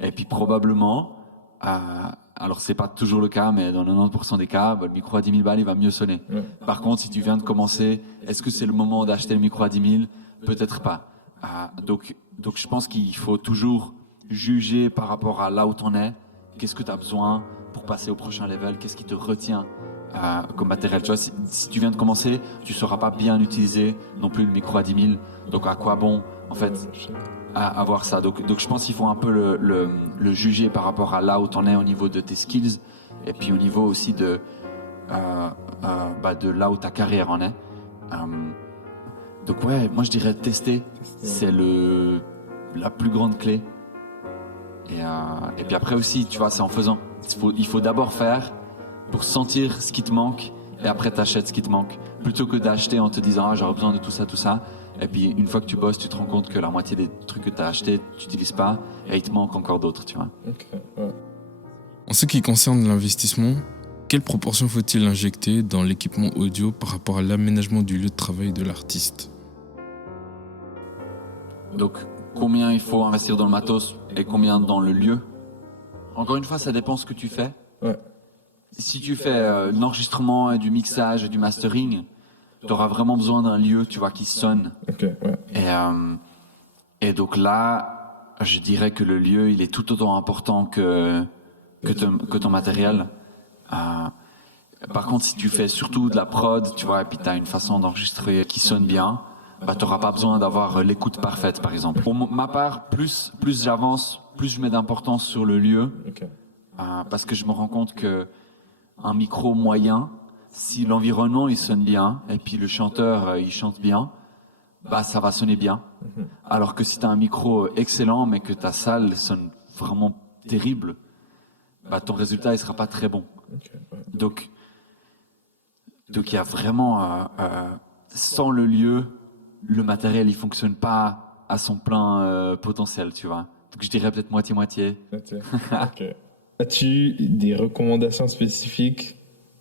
Et puis probablement, alors c'est pas toujours le cas, mais dans 90% des cas, le micro à 10 000 balles, il va mieux sonner. Ouais. Par contre, si tu viens de commencer, est-ce que c'est le moment d'acheter le micro à 10 000 ? Peut-être pas. Donc je pense qu'il faut toujours juger par rapport à là où t'en es. Qu'est-ce que tu as besoin pour passer au prochain level? Qu'est-ce qui te retient comme matériel? Tu vois, si tu viens de commencer, tu sauras pas bien utiliser non plus le micro à 10 000. Donc à quoi bon, en fait, avoir ça? Donc je pense qu'il faut un peu le juger par rapport à là où t'en es au niveau de tes skills et puis au niveau aussi de de là où ta carrière en est. Donc ouais, moi je dirais tester, c'est la plus grande clé. Et puis après aussi, tu vois, c'est en faisant. Il faut d'abord faire pour sentir ce qui te manque, et après t'achètes ce qui te manque. Plutôt que d'acheter en te disant j'aurais besoin de tout ça. Et puis une fois que tu bosses, tu te rends compte que la moitié des trucs que tu as achetés, tu n'utilises pas, et il te manque encore d'autres, tu vois. Ok, ouais. En ce qui concerne l'investissement, quelle proportion faut-il injecter dans l'équipement audio par rapport à l'aménagement du lieu de travail de l'artiste? Donc, combien il faut investir dans le matos et combien dans le lieu? Encore une fois, ça dépend ce que tu fais. Ouais. Si tu fais l'enregistrement et du mixage et du mastering, tu auras vraiment besoin d'un lieu, tu vois, qui sonne. Ok, ouais. Et donc là, je dirais que le lieu, il est tout autant important que ton matériel. Par contre, si tu fais surtout de la prod, tu vois, et puis tu as une façon d'enregistrer qui sonne bien, tu n'auras pas besoin d'avoir l'écoute parfaite, par exemple. Pour ma part, plus j'avance, plus je mets d'importance sur le lieu, Ok. parce que je me rends compte que un micro moyen, si l'environnement il sonne bien, et puis le chanteur il chante bien, ça va sonner bien. Alors que si tu as un micro excellent, mais que ta salle sonne vraiment terrible, ton résultat il sera pas très bon. Ok, ouais. Donc il y a vraiment sans le lieu, le matériel il fonctionne pas à son plein potentiel, tu vois. Donc je dirais peut-être moitié-moitié. Ok. As-tu des recommandations spécifiques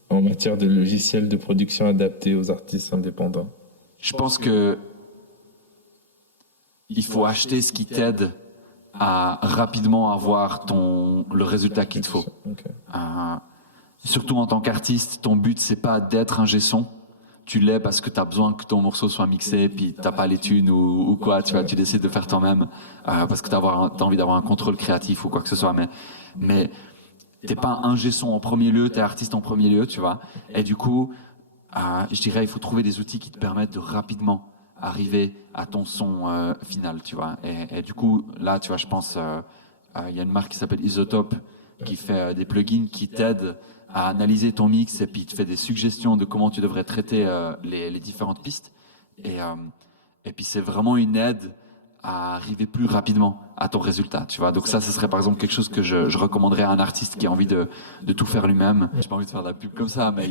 en matière de logiciels de production adaptés aux artistes indépendants? Je pense que il faut acheter ce qui t'aide à rapidement avoir le résultat qu'il te faut. Ok. Surtout en tant qu'artiste, ton but c'est pas d'être ingé son. Tu l'es parce que tu as besoin que ton morceau soit mixé, puis t'as pas les thunes ou quoi, tu vois, tu décides de faire toi-même parce que t'as envie d'avoir un contrôle créatif ou quoi que ce soit. Mais t'es pas ingé son en premier lieu, t'es artiste en premier lieu, tu vois. Et du coup, je dirais il faut trouver des outils qui te permettent de rapidement arriver à ton son final, tu vois. Et du coup, là, tu vois, je pense, il y a une marque qui s'appelle Isotope qui fait des plugins qui t'aident à analyser ton mix et puis te fait des suggestions de comment tu devrais traiter les différentes pistes. Et puis c'est vraiment une aide à arriver plus rapidement à ton résultat, tu vois. Donc ça, ce serait par exemple quelque chose que je recommanderais à un artiste qui a envie de tout faire lui-même. J'ai pas envie de faire de la pub comme ça, mais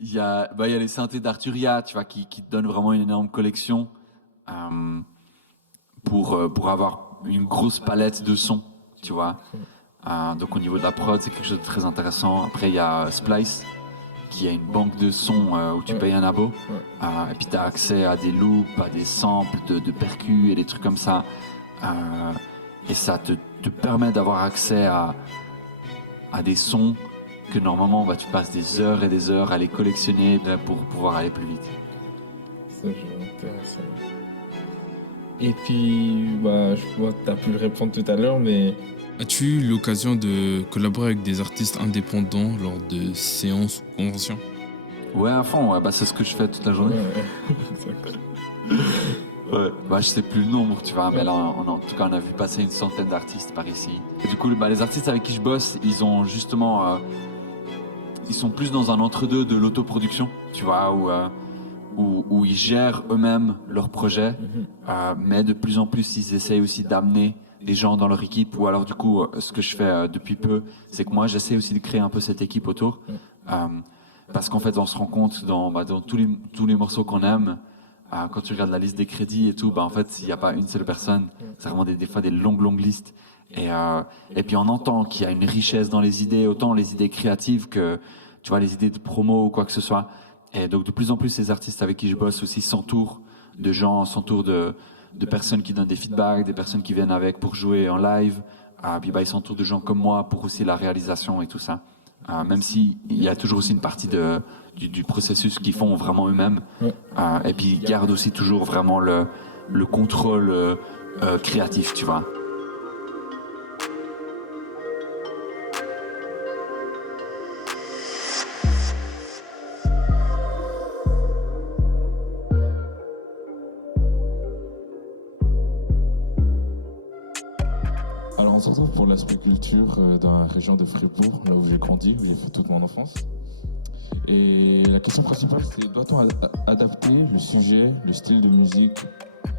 il y a les synthés d'Arturia, tu vois, qui te donnent vraiment une énorme collection pour avoir une grosse palette de sons, tu vois. Donc au niveau de la prod, c'est quelque chose de très intéressant. Après, il y a Splice, qui a une banque de sons où tu payes un abo. Et puis tu as accès à des loops, à des samples de percus et des trucs comme ça. Et ça te permet d'avoir accès à des sons que normalement tu passes des heures et des heures à les collectionner pour pouvoir aller plus vite. C'est intéressant. Et puis, je vois que tu as pu le répondre tout à l'heure, mais... As-tu eu l'occasion de collaborer avec des artistes indépendants lors de séances ou conventions? Ouais, à fond, ouais, c'est ce que je fais toute la journée. Ouais. Je sais plus le nombre, tu vois, mais là, en tout cas, on a vu passer une centaine d'artistes par ici. Et du coup, les artistes avec qui je bosse, ils ont justement... ils sont plus dans un entre-deux de l'autoproduction, tu vois, où ils gèrent eux-mêmes leurs projets, mais de plus en plus, ils essayent aussi d'amener les gens dans leur équipe, ou alors du coup, ce que je fais depuis peu, c'est que moi, j'essaie aussi de créer un peu cette équipe autour, parce qu'en fait, on se rend compte dans tous les morceaux qu'on aime, quand tu regardes la liste des crédits et tout, en fait, il n'y a pas une seule personne, c'est vraiment des fois des longues listes, et puis on entend qu'il y a une richesse dans les idées, autant les idées créatives que, tu vois, les idées de promo ou quoi que ce soit, et donc de plus en plus, les artistes avec qui je bosse aussi s'entourent de gens, s'entourent de personnes qui donnent des feedbacks, des personnes qui viennent avec pour jouer en live. Puis ils s'entourent de gens comme moi pour aussi la réalisation et tout ça. Même s'il y a toujours aussi une partie du processus qu'ils font vraiment eux-mêmes. Et puis ils gardent aussi toujours vraiment le contrôle créatif, tu vois. Alors on se retrouve pour l'aspect culture dans la région de Fribourg, là où j'ai grandi, où j'ai fait toute mon enfance. Et la question principale, c'est doit-on adapter le sujet, le style de musique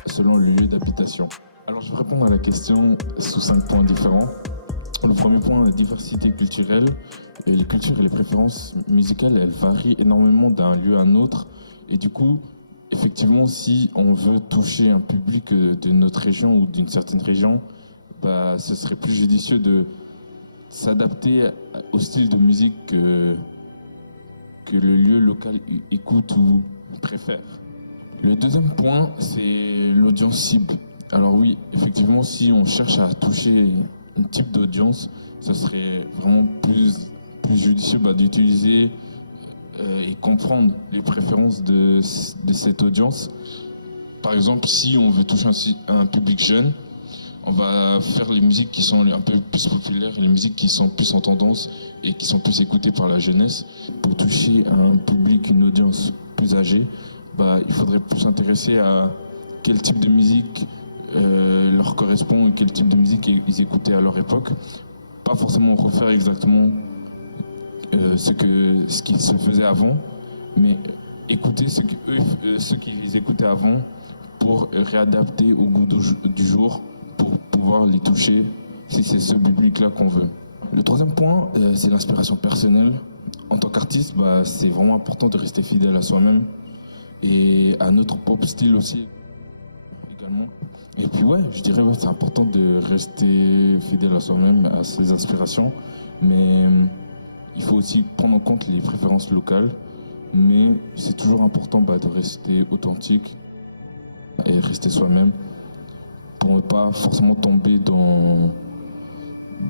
selon le lieu d'habitation? Alors je vais répondre à la question sous 5 points différents. Le premier point, la diversité culturelle. Et les cultures et les préférences musicales, elles varient énormément d'un lieu à un autre. Et du coup, effectivement, si on veut toucher un public de notre région ou d'une certaine région, ce serait plus judicieux de s'adapter au style de musique que le lieu local écoute ou préfère. Le deuxième point, c'est l'audience cible. Alors oui, effectivement, si on cherche à toucher un type d'audience, ça serait vraiment plus judicieux d'utiliser et comprendre les préférences de cette audience. Par exemple, si on veut toucher un public jeune, on va faire les musiques qui sont un peu plus populaires, les musiques qui sont plus en tendance et qui sont plus écoutées par la jeunesse. Pour toucher un public, une audience plus âgée, il faudrait plus s'intéresser à quel type de musique leur correspond et quel type de musique ils écoutaient à leur époque. Pas forcément refaire exactement ce qui se faisait avant, mais écouter ce qu'ils écoutaient avant pour réadapter au goût du jour, pour pouvoir les toucher si c'est ce public-là qu'on veut. Le troisième point, c'est l'inspiration personnelle. En tant qu'artiste, c'est vraiment important de rester fidèle à soi-même et à notre pop style aussi également. Et puis je dirais c'est important de rester fidèle à soi-même, à ses aspirations, mais il faut aussi prendre en compte les préférences locales, mais c'est toujours important de rester authentique et rester soi-même pour ne pas forcément tomber dans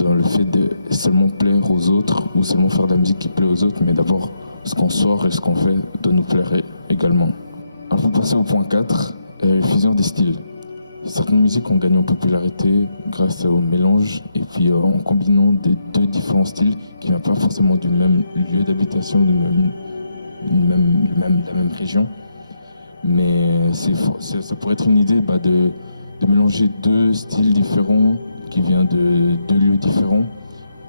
le fait de seulement plaire aux autres ou seulement faire de la musique qui plaît aux autres, mais d'abord ce qu'on sort et ce qu'on fait doit nous plaire également. Alors pour passer au point 4, fusion des styles. Certaines musiques ont gagné en popularité grâce au mélange et puis en combinant des deux différents styles qui ne viennent pas forcément du même lieu d'habitation, de la même région. Mais ça pourrait être une idée de mélanger deux styles différents qui viennent de deux lieux différents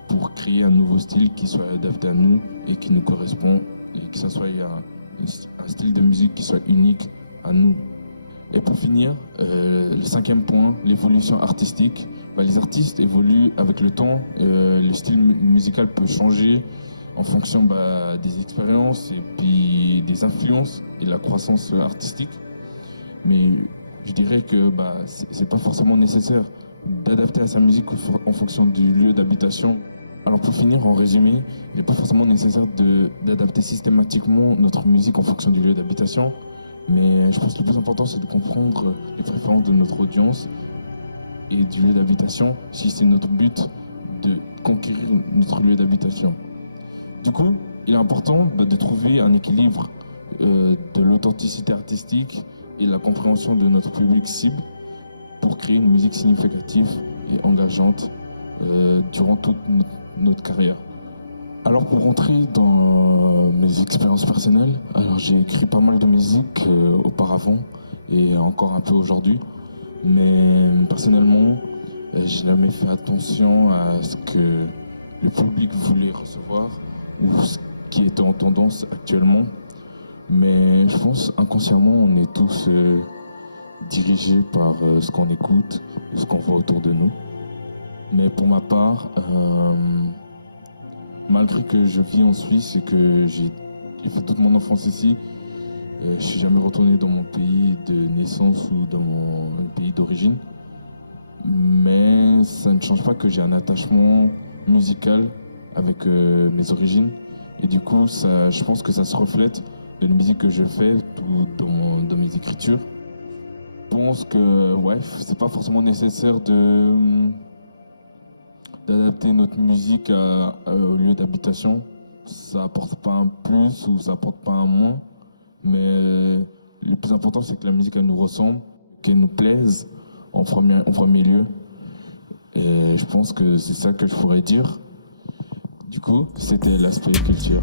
pour créer un nouveau style qui soit adapté à nous et qui nous correspond et que ça soit un style de musique qui soit unique à nous. Et pour finir, le cinquième point, l'évolution artistique. Les artistes évoluent avec le temps, le style musical peut changer en fonction des expériences et puis des influences et de la croissance artistique. Mais je dirais que c'est pas forcément nécessaire d'adapter à sa musique en fonction du lieu d'habitation. Alors pour finir, en résumé, il n'est pas forcément nécessaire d'adapter systématiquement notre musique en fonction du lieu d'habitation. Mais je pense que le plus important, c'est de comprendre les préférences de notre audience et du lieu d'habitation, si c'est notre but de conquérir notre lieu d'habitation. Du coup, il est important de trouver un équilibre de l'authenticité artistique et la compréhension de notre public cible pour créer une musique significative et engageante durant toute notre carrière. Alors pour rentrer dans mes expériences personnelles, j'ai écrit pas mal de musique auparavant et encore un peu aujourd'hui, mais personnellement, j'ai jamais fait attention à ce que le public voulait recevoir ou ce qui était en tendance actuellement. Mais je pense inconsciemment, on est tous dirigés par ce qu'on écoute ou ce qu'on voit autour de nous. Mais pour ma part, malgré que je vis en Suisse et que j'ai fait toute mon enfance ici, je ne suis jamais retourné dans mon pays de naissance ou dans mon pays d'origine. Mais ça ne change pas que j'ai un attachement musical avec mes origines. Et du coup, je pense que ça se reflète dans la musique que je fais ou dans mes écritures. Je pense que c'est pas forcément nécessaire d'adapter notre musique au lieu d'habitation. Ça apporte pas un plus ou ça apporte pas un moins, mais le plus important c'est que la musique elle nous ressemble, qu'elle nous plaise en premier lieu. Et je pense que c'est ça que je pourrais dire. Du coup, c'était l'aspect culture.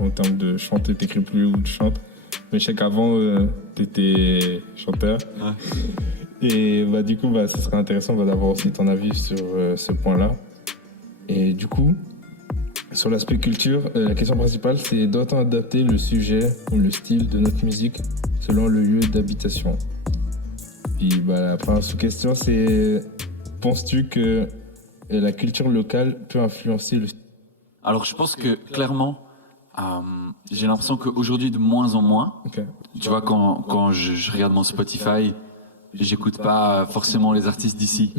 en termes de chanter, t'écris plus ou tu chantes. Mais je sais qu'avant, t'étais chanteur. Ouais. Et bah, du coup, ce serait intéressant d'avoir aussi ton avis sur ce point-là. Et du coup, sur l'aspect culture, la question principale, c'est doit-on adapter le sujet ou le style de notre musique selon le lieu d'habitation? Puis la première sous-question, c'est penses-tu que la culture locale peut influencer le style? Alors je pense que clairement, j'ai l'impression qu'aujourd'hui de moins en moins, Ok. tu vois, quand je regarde mon Spotify, j'écoute pas forcément les artistes d'ici.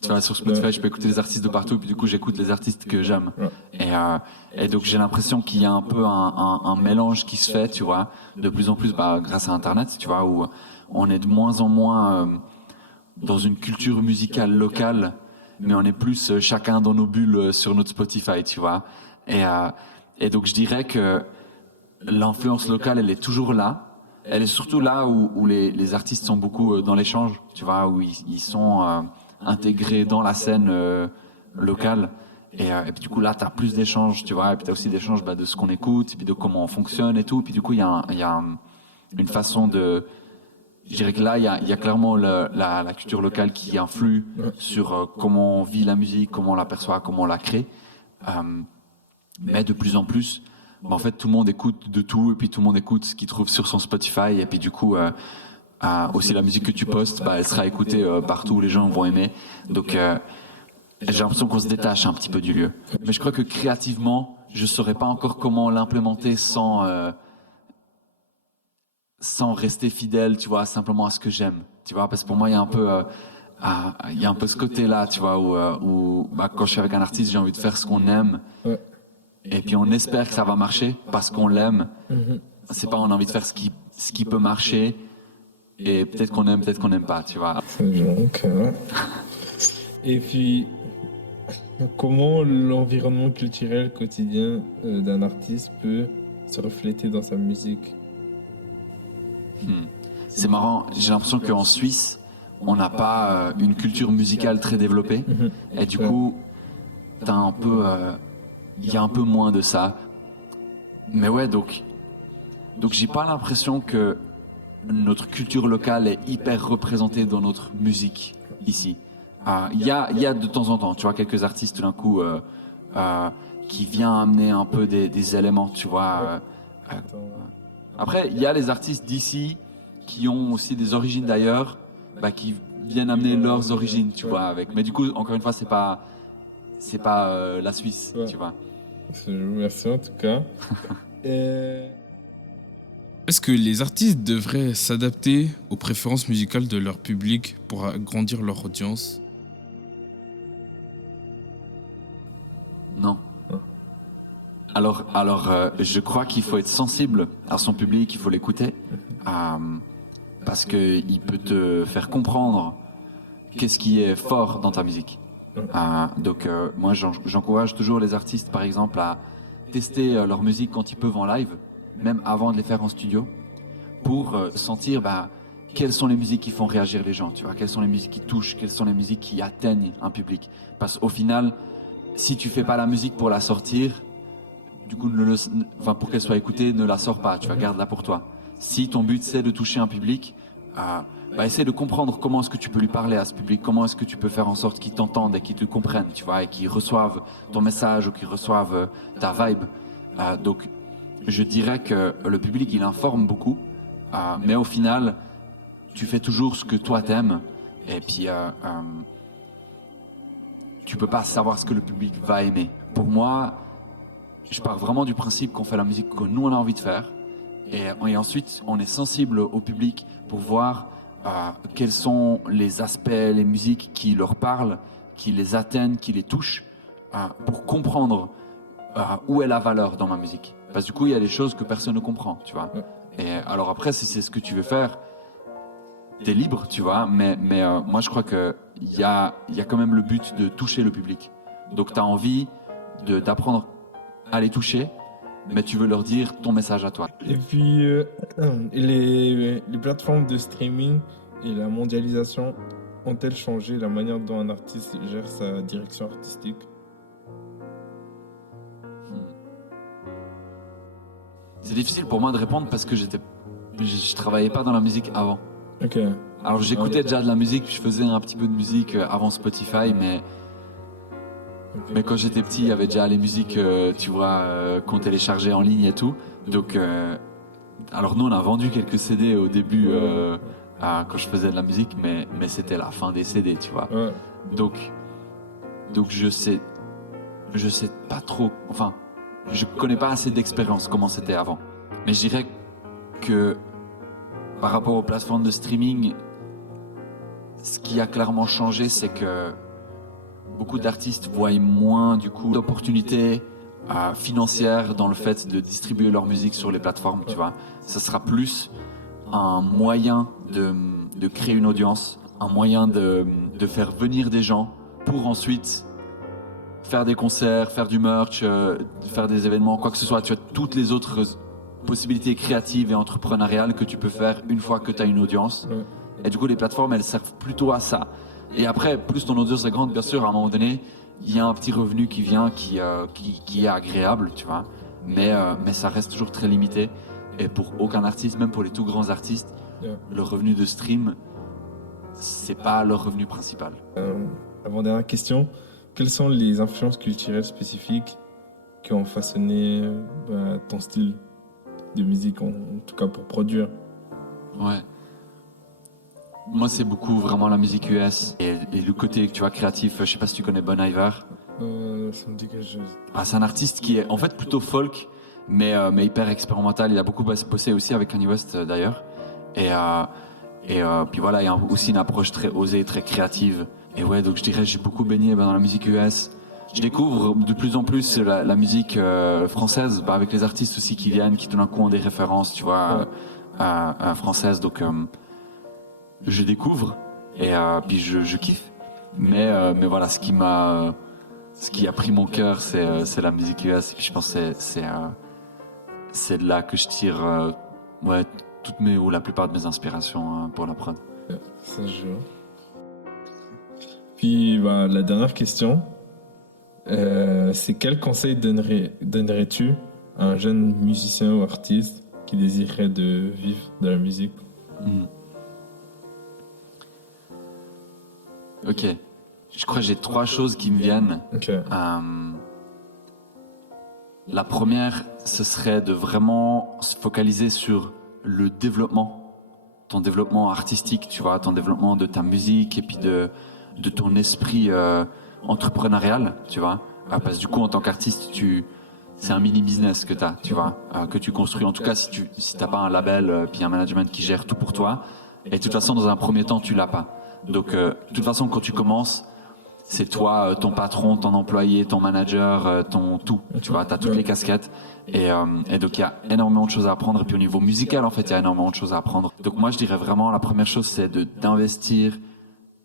Tu vois, sur Spotify, je peux écouter les artistes de partout, puis du coup, j'écoute les artistes que j'aime. Ouais. Et donc, j'ai l'impression qu'il y a un peu un mélange qui se fait, tu vois, de plus en plus, grâce à Internet, tu vois, où on est de moins en moins dans une culture musicale locale, mais on est plus chacun dans nos bulles sur notre Spotify, tu vois. Et donc, je dirais que l'influence locale, elle est toujours là. Elle est surtout là où les artistes sont beaucoup dans l'échange, tu vois, où ils sont intégrés dans la scène locale. Et puis du coup, là, tu as plus d'échanges, tu vois, et puis tu as aussi d'échanges de ce qu'on écoute, et puis de comment on fonctionne et tout. Et puis du coup, il y a une façon de... Je dirais que là, il y a clairement la culture locale qui influe sur comment on vit la musique, comment on l'aperçoit, comment on la crée. Mais de plus en plus, en fait, tout le monde écoute de tout, et puis tout le monde écoute ce qu'il trouve sur son Spotify, et puis du coup, aussi la musique que tu postes, elle sera écoutée partout où les gens vont aimer. Donc, j'ai l'impression qu'on se détache un petit peu du lieu. Mais je crois que créativement, je saurais pas encore comment l'implémenter sans rester fidèle, tu vois, simplement à ce que j'aime, tu vois, parce que pour moi, il y a un peu ce côté-là, tu vois, où quand je suis avec un artiste, j'ai envie de faire ce qu'on aime. Ouais. Et puis on espère que ça va marcher parce qu'on l'aime. C'est pas on a envie de faire ce qui peut marcher et peut-être qu'on aime, peut-être qu'on n'aime pas, tu vois. Donc, et puis, comment l'environnement culturel quotidien d'un artiste peut se refléter dans sa musique? C'est marrant, j'ai l'impression qu'en Suisse, on n'a pas une culture musicale très développée. Et du coup, t'as un peu... il y a un peu moins de ça. Mais ouais, donc j'ai pas l'impression que notre culture locale est hyper représentée dans notre musique ici. Il y a de temps en temps, tu vois, quelques artistes tout d'un coup qui viennent amener un peu des éléments, tu vois. Après, il y a les artistes d'ici qui ont aussi des origines d'ailleurs, qui viennent amener leurs origines, tu vois, avec. Mais du coup, encore une fois, c'est pas la Suisse, tu vois. Merci en tout cas. Est-ce que les artistes devraient s'adapter aux préférences musicales de leur public pour agrandir leur audience? Non. Alors, je crois qu'il faut être sensible à son public, il faut l'écouter, parce qu'il peut te faire comprendre qu'est-ce qui est fort dans ta musique. Donc moi j'encourage toujours les artistes par exemple à tester leur musique quand ils peuvent en live, même avant de les faire en studio, pour sentir quelles sont les musiques qui font réagir les gens, tu vois, quelles sont les musiques qui touchent, quelles sont les musiques qui atteignent un public. Parce qu'au final, si tu fais pas la musique pour la sortir, du coup pour qu'elle soit écoutée, ne la sors pas, tu vois, garde-la pour toi. Si ton but c'est de toucher un public, essaie de comprendre comment est-ce que tu peux lui parler à ce public, comment est-ce que tu peux faire en sorte qu'ils t'entendent et qu'ils te comprennent, tu vois, et qu'ils reçoivent ton message ou qu'ils reçoivent ta vibe. Donc, je dirais que le public, il informe beaucoup, mais au final, tu fais toujours ce que toi t'aimes, et puis tu peux pas savoir ce que le public va aimer. Pour moi, je pars vraiment du principe qu'on fait la musique que nous on a envie de faire, et ensuite on est sensible au public pour voir quels sont les aspects, les musiques qui leur parlent, qui les atteignent, qui les touchent, pour comprendre où est la valeur dans ma musique. Parce que du coup, il y a des choses que personne ne comprend, tu vois. Et alors après, si c'est ce que tu veux faire, t'es libre, tu vois. Mais moi, je crois qu'il y a quand même le but de toucher le public. Donc, tu as envie d'apprendre à les toucher, mais tu veux leur dire ton message à toi. Et puis, les plateformes de streaming et la mondialisation ont-elles changé la manière dont un artiste gère sa direction artistique? C'est difficile pour moi de répondre parce que je travaillais pas dans la musique avant. Ok. Alors j'écoutais déjà de la musique, puis je faisais un petit peu de musique avant Spotify, mais quand j'étais petit, il y avait déjà les musiques, tu vois, qu'on téléchargeait en ligne et tout. Donc, alors nous, on a vendu quelques CD au début quand je faisais de la musique, mais c'était la fin des CD, tu vois. Ouais. Donc je sais pas trop, enfin, je connais pas assez d'expérience comment c'était avant. Mais je dirais que par rapport aux plateformes de streaming, ce qui a clairement changé, c'est que beaucoup d'artistes voient moins du coup d'opportunités financières dans le fait de distribuer leur musique sur les plateformes, tu vois. Ça sera plus un moyen de créer une audience, un moyen de faire venir des gens pour ensuite faire des concerts, faire du merch, faire des événements, quoi que ce soit. Tu as toutes les autres possibilités créatives et entrepreneuriales que tu peux faire une fois que tu as une audience. Ouais. Et du coup, les plateformes, elles servent plutôt à ça. Et après, plus ton audience est grande, bien sûr, à un moment donné, il y a un petit revenu qui vient, qui est agréable, tu vois. Mais ça reste toujours très limité. Et pour aucun artiste, même pour les tout grands artistes, le revenu de stream, c'est pas leur revenu principal. Avant-dernière question, quelles sont les influences culturelles spécifiques qui ont façonné ton style de musique, en tout cas pour produire? Ouais. Moi, c'est beaucoup vraiment la musique US et le côté, tu vois, créatif. Je sais pas si tu connais Bon Iver. Ça me dit quelque chose. C'est un artiste qui est en fait plutôt folk, mais hyper expérimental. Il a beaucoup bossé aussi avec Kanye West d'ailleurs. Et puis voilà, il y a aussi une approche très osée, très créative. Et ouais, donc je dirais, j'ai beaucoup baigné dans la musique US. Je découvre de plus en plus la musique française, avec les artistes aussi qui viennent, qui tout d'un coup ont des références, tu vois, françaises. Donc je découvre et puis je kiffe. Mais voilà, ce qui a pris mon cœur, c'est la musique US. Et puis je pense que c'est de là que je tire ou la plupart de mes inspirations pour la prod. Ça se joue. Puis la dernière question, c'est quel conseil donnerais-tu à un jeune musicien ou artiste qui désirerait de vivre de la musique? Ok. Je crois que j'ai 3 choses qui me viennent. Okay. La première, ce serait de vraiment se focaliser sur le développement, ton développement artistique, tu vois, ton développement de ta musique et puis de ton esprit entrepreneurial, tu vois. Parce que du coup, en tant qu'artiste, c'est un mini business que t'as, tu vois, que tu construis. En tout cas, si t'as pas un label puis un management qui gère tout pour toi. Et de toute façon, dans un premier temps, tu l'as pas. Donc, de toute façon, quand tu commences, c'est toi, ton patron, ton employé, ton manager, ton tout. Tu vois, t'as toutes les casquettes. Et donc, il y a énormément de choses à apprendre. Et puis, au niveau musical, en fait, il y a énormément de choses à apprendre. Donc, moi, je dirais vraiment, la première chose, c'est d'investir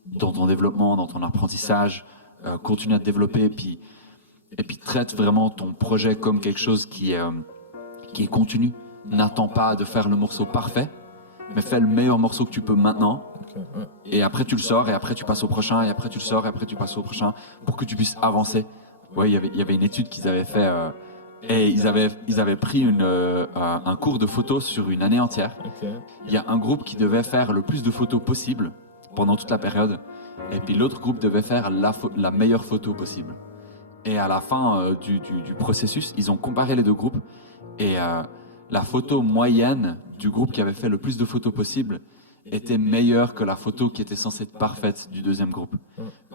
dans ton développement, dans ton apprentissage, continue à te développer, et puis traite vraiment ton projet comme quelque chose qui est continu. N'attends pas de faire le morceau parfait, mais fais le meilleur morceau que tu peux maintenant. Et après tu le sors, et après tu passes au prochain, et après tu le sors, et après tu passes au prochain, pour que tu puisses avancer. Ouais, il y avait une étude qu'ils avaient fait, et ils avaient pris un cours de photo sur une année entière. Il y a un groupe qui devait faire le plus de photos possible pendant toute la période, et puis l'autre groupe devait faire la meilleure photo possible. Et à la fin du processus, ils ont comparé les deux groupes, et la photo moyenne du groupe qui avait fait le plus de photos possible était meilleure que la photo qui était censée être parfaite du deuxième groupe.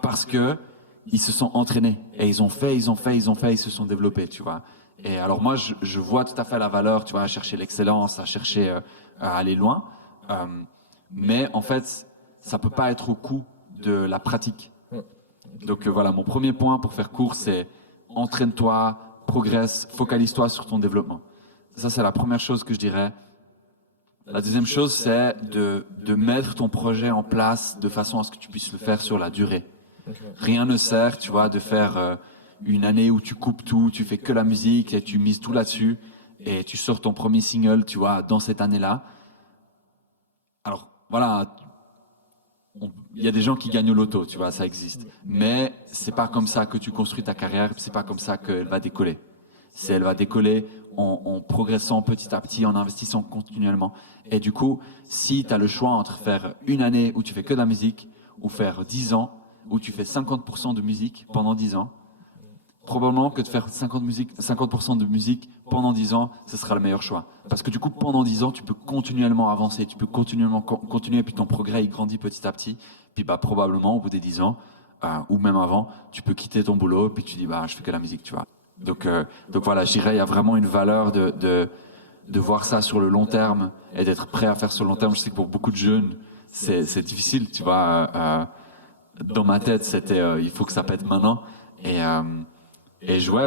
Parce que ils se sont entraînés, et ils ont fait, ils se sont développés, tu vois. Et alors moi, je vois tout à fait la valeur, tu vois, à chercher l'excellence, à chercher à aller loin. Mais en fait, ça peut pas être au coût de la pratique. Donc voilà, mon premier point pour faire court, c'est entraîne-toi, progresse, focalise-toi sur ton développement. Ça, c'est la première chose que je dirais. La deuxième chose, c'est de mettre ton projet en place de façon à ce que tu puisses le faire sur la durée. Rien ne sert, tu vois, de faire une année où tu coupes tout, tu fais que la musique et tu mises tout là-dessus et tu sors ton premier single, tu vois, dans cette année-là. Alors, voilà, il y a des gens qui gagnent au loto, tu vois, ça existe. Mais c'est pas comme ça que tu construis ta carrière, c'est pas comme ça qu'elle va décoller. elle va décoller en progressant petit à petit, en investissant continuellement. Et du coup, si tu as le choix entre faire une année où tu fais que de la musique, ou faire 10 ans où tu fais 50% de musique pendant 10 ans, probablement que de faire 50% de musique pendant 10 ans, ce sera le meilleur choix. Parce que du coup, pendant 10 ans, tu peux continuellement avancer, tu peux continuellement continuer, puis ton progrès, il grandit petit à petit. Puis probablement, au bout des 10 ans, ou même avant, tu peux quitter ton boulot, puis tu dis, je fais que la musique, tu vois. Donc voilà, je dirais, il y a vraiment une valeur de voir ça sur le long terme et d'être prêt à faire sur le long terme. Je sais que pour beaucoup de jeunes, c'est difficile, tu vois. Dans ma tête, c'était il faut que ça pète maintenant. Et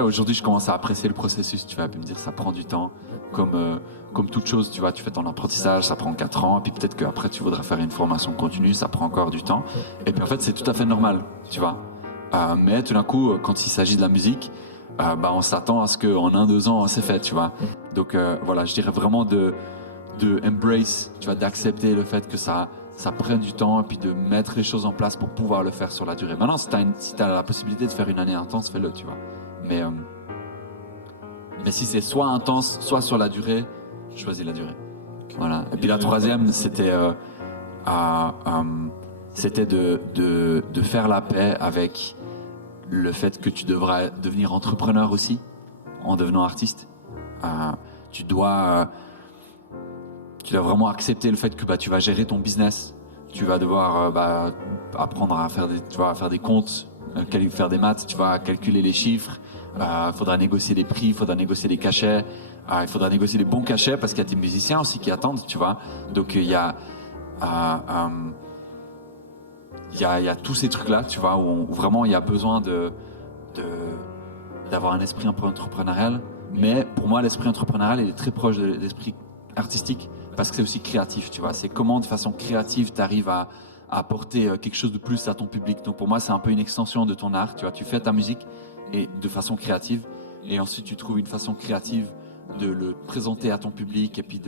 aujourd'hui, je commence à apprécier le processus. Tu vas me dire, ça prend du temps, comme toute chose. Tu vois, tu fais ton apprentissage, ça prend 4 ans. Et puis peut-être qu'après, tu voudrais faire une formation continue, ça prend encore du temps. Et puis en fait, c'est tout à fait normal, tu vois. Mais tout d'un coup, quand il s'agit de la musique, on s'attend à ce qu'en 1-2 ans, c'est fait, tu vois. Donc voilà, je dirais vraiment de embrace, tu vois, d'accepter le fait que ça prenne du temps et puis de mettre les choses en place pour pouvoir le faire sur la durée. Maintenant, si t'as la possibilité de faire une année intense, fais-le, tu vois. Mais si c'est soit intense, soit sur la durée, choisis la durée. Voilà. Et puis la troisième, c'était de faire la paix avec le fait que tu devras devenir entrepreneur aussi en devenant artiste. Tu dois vraiment accepter le fait que tu vas gérer ton business. Tu vas devoir apprendre à faire des comptes, faire des maths, tu vas calculer les chiffres. Il faudra négocier les prix, il faudra négocier les cachets. Il faudra négocier les bons cachets parce qu'il y a des musiciens aussi qui attendent, tu vois. Donc il y a tous ces trucs-là, tu vois, où vraiment il y a besoin d'avoir un esprit un peu entrepreneurial. Mais pour moi, l'esprit entrepreneurial, il est très proche de l'esprit artistique parce que c'est aussi créatif, tu vois. C'est comment, de façon créative, tu arrives à apporter quelque chose de plus à ton public. Donc pour moi, c'est un peu une extension de ton art, tu vois. Tu fais ta musique et de façon créative et ensuite tu trouves une façon créative de le présenter à ton public et puis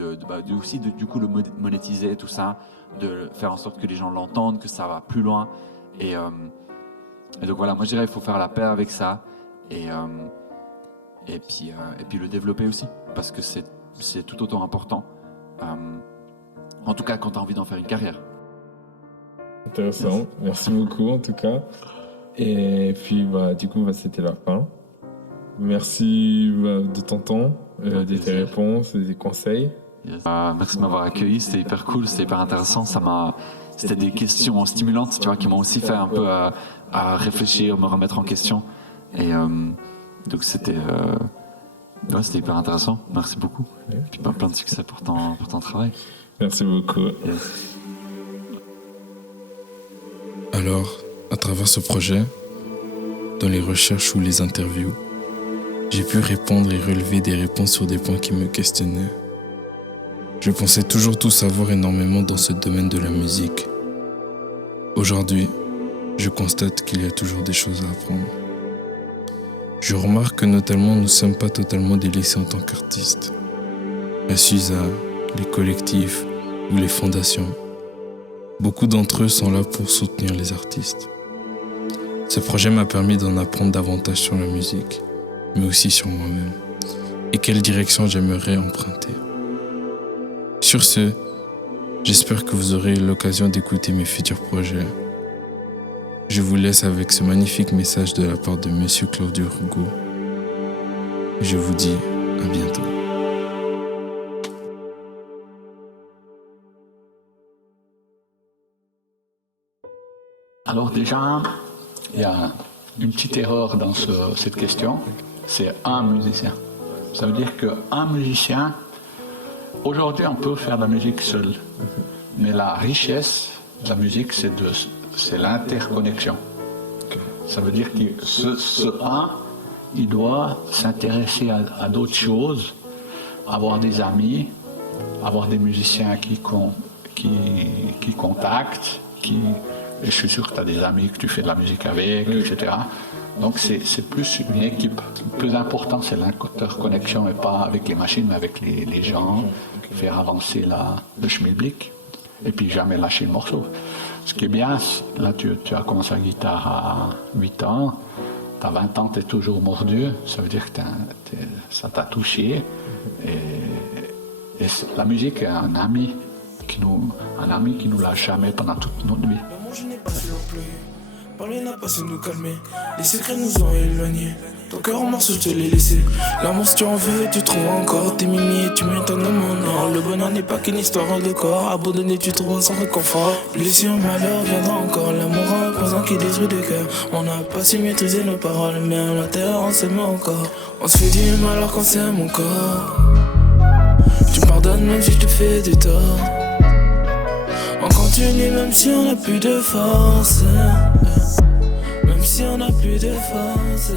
aussi du coup le monétiser, tout ça, de faire en sorte que les gens l'entendent, que ça va plus loin. Et donc voilà, moi je dirais il faut faire la paix avec ça et puis le développer aussi parce que c'est tout autant important. En tout cas quand tu as envie d'en faire une carrière. Intéressant, merci beaucoup en tout cas. Et puis du coup c'était la fin. Merci de ton temps, de tes réponses, des conseils. Merci de m'avoir accueilli, c'était hyper cool, c'était hyper intéressant. C'était des questions stimulantes, tu vois, qui m'ont aussi fait un peu à réfléchir, me remettre en question. Et donc c'était hyper intéressant. Merci beaucoup. Et puis plein de succès pour ton travail. Merci beaucoup. Yes. Alors, à travers ce projet, dans les recherches ou les interviews, j'ai pu répondre et relever des réponses sur des points qui me questionnaient. Je pensais toujours tout savoir énormément dans ce domaine de la musique. Aujourd'hui, je constate qu'il y a toujours des choses à apprendre. Je remarque que notamment nous ne sommes pas totalement délaissés en tant qu'artistes. La SUSA, les collectifs ou les fondations, beaucoup d'entre eux sont là pour soutenir les artistes. Ce projet m'a permis d'en apprendre davantage sur la musique, mais aussi sur moi-même, et quelle direction j'aimerais emprunter. Sur ce, j'espère que vous aurez l'occasion d'écouter mes futurs projets. Je vous laisse avec ce magnifique message de la part de Monsieur Claudio Rigo. Je vous dis à bientôt. Alors déjà, il y a une petite erreur dans cette question, c'est un musicien. Ça veut dire qu'un musicien, aujourd'hui on peut faire de la musique seul, mais la richesse de la musique c'est l'interconnexion. Ça veut dire que ce un, il doit s'intéresser à d'autres choses, avoir des amis, avoir des musiciens qui contactent, et je suis sûr que tu as des amis que tu fais de la musique avec, etc. Donc c'est plus une équipe. Le plus important, c'est l'interconnexion, et pas avec les machines, mais avec les gens, faire avancer le schmilblick, et puis jamais lâcher le morceau. Ce qui est bien, là tu as commencé la guitare à 8 ans, t'as 20 ans, t'es toujours mordu, ça veut dire que ça t'a touché. Et la musique est un ami qui nous lâche jamais pendant toute notre vie. Je n'ai pas su non plus. Parler n'a pas su nous calmer. Les secrets nous ont éloignés. Ton cœur en morceaux, je te l'ai laissé. L'amour, si tu en veux, tu trouves encore tes mimi et tu m'étonnes de mon nom. Le bonheur n'est pas qu'une histoire de corps. Abandonné, tu trouves sans réconfort. Blessure, malheur viendra encore. L'amour en présent qui détruit des cœurs. On n'a pas su maîtriser nos paroles, mais à l'intérieur, on s'aime encore. On se fait du mal alors qu'on s'aime encore. Tu me pardonnes même si je te fais du tort. On continue même si on n'a plus de force. Même si on n'a plus de force.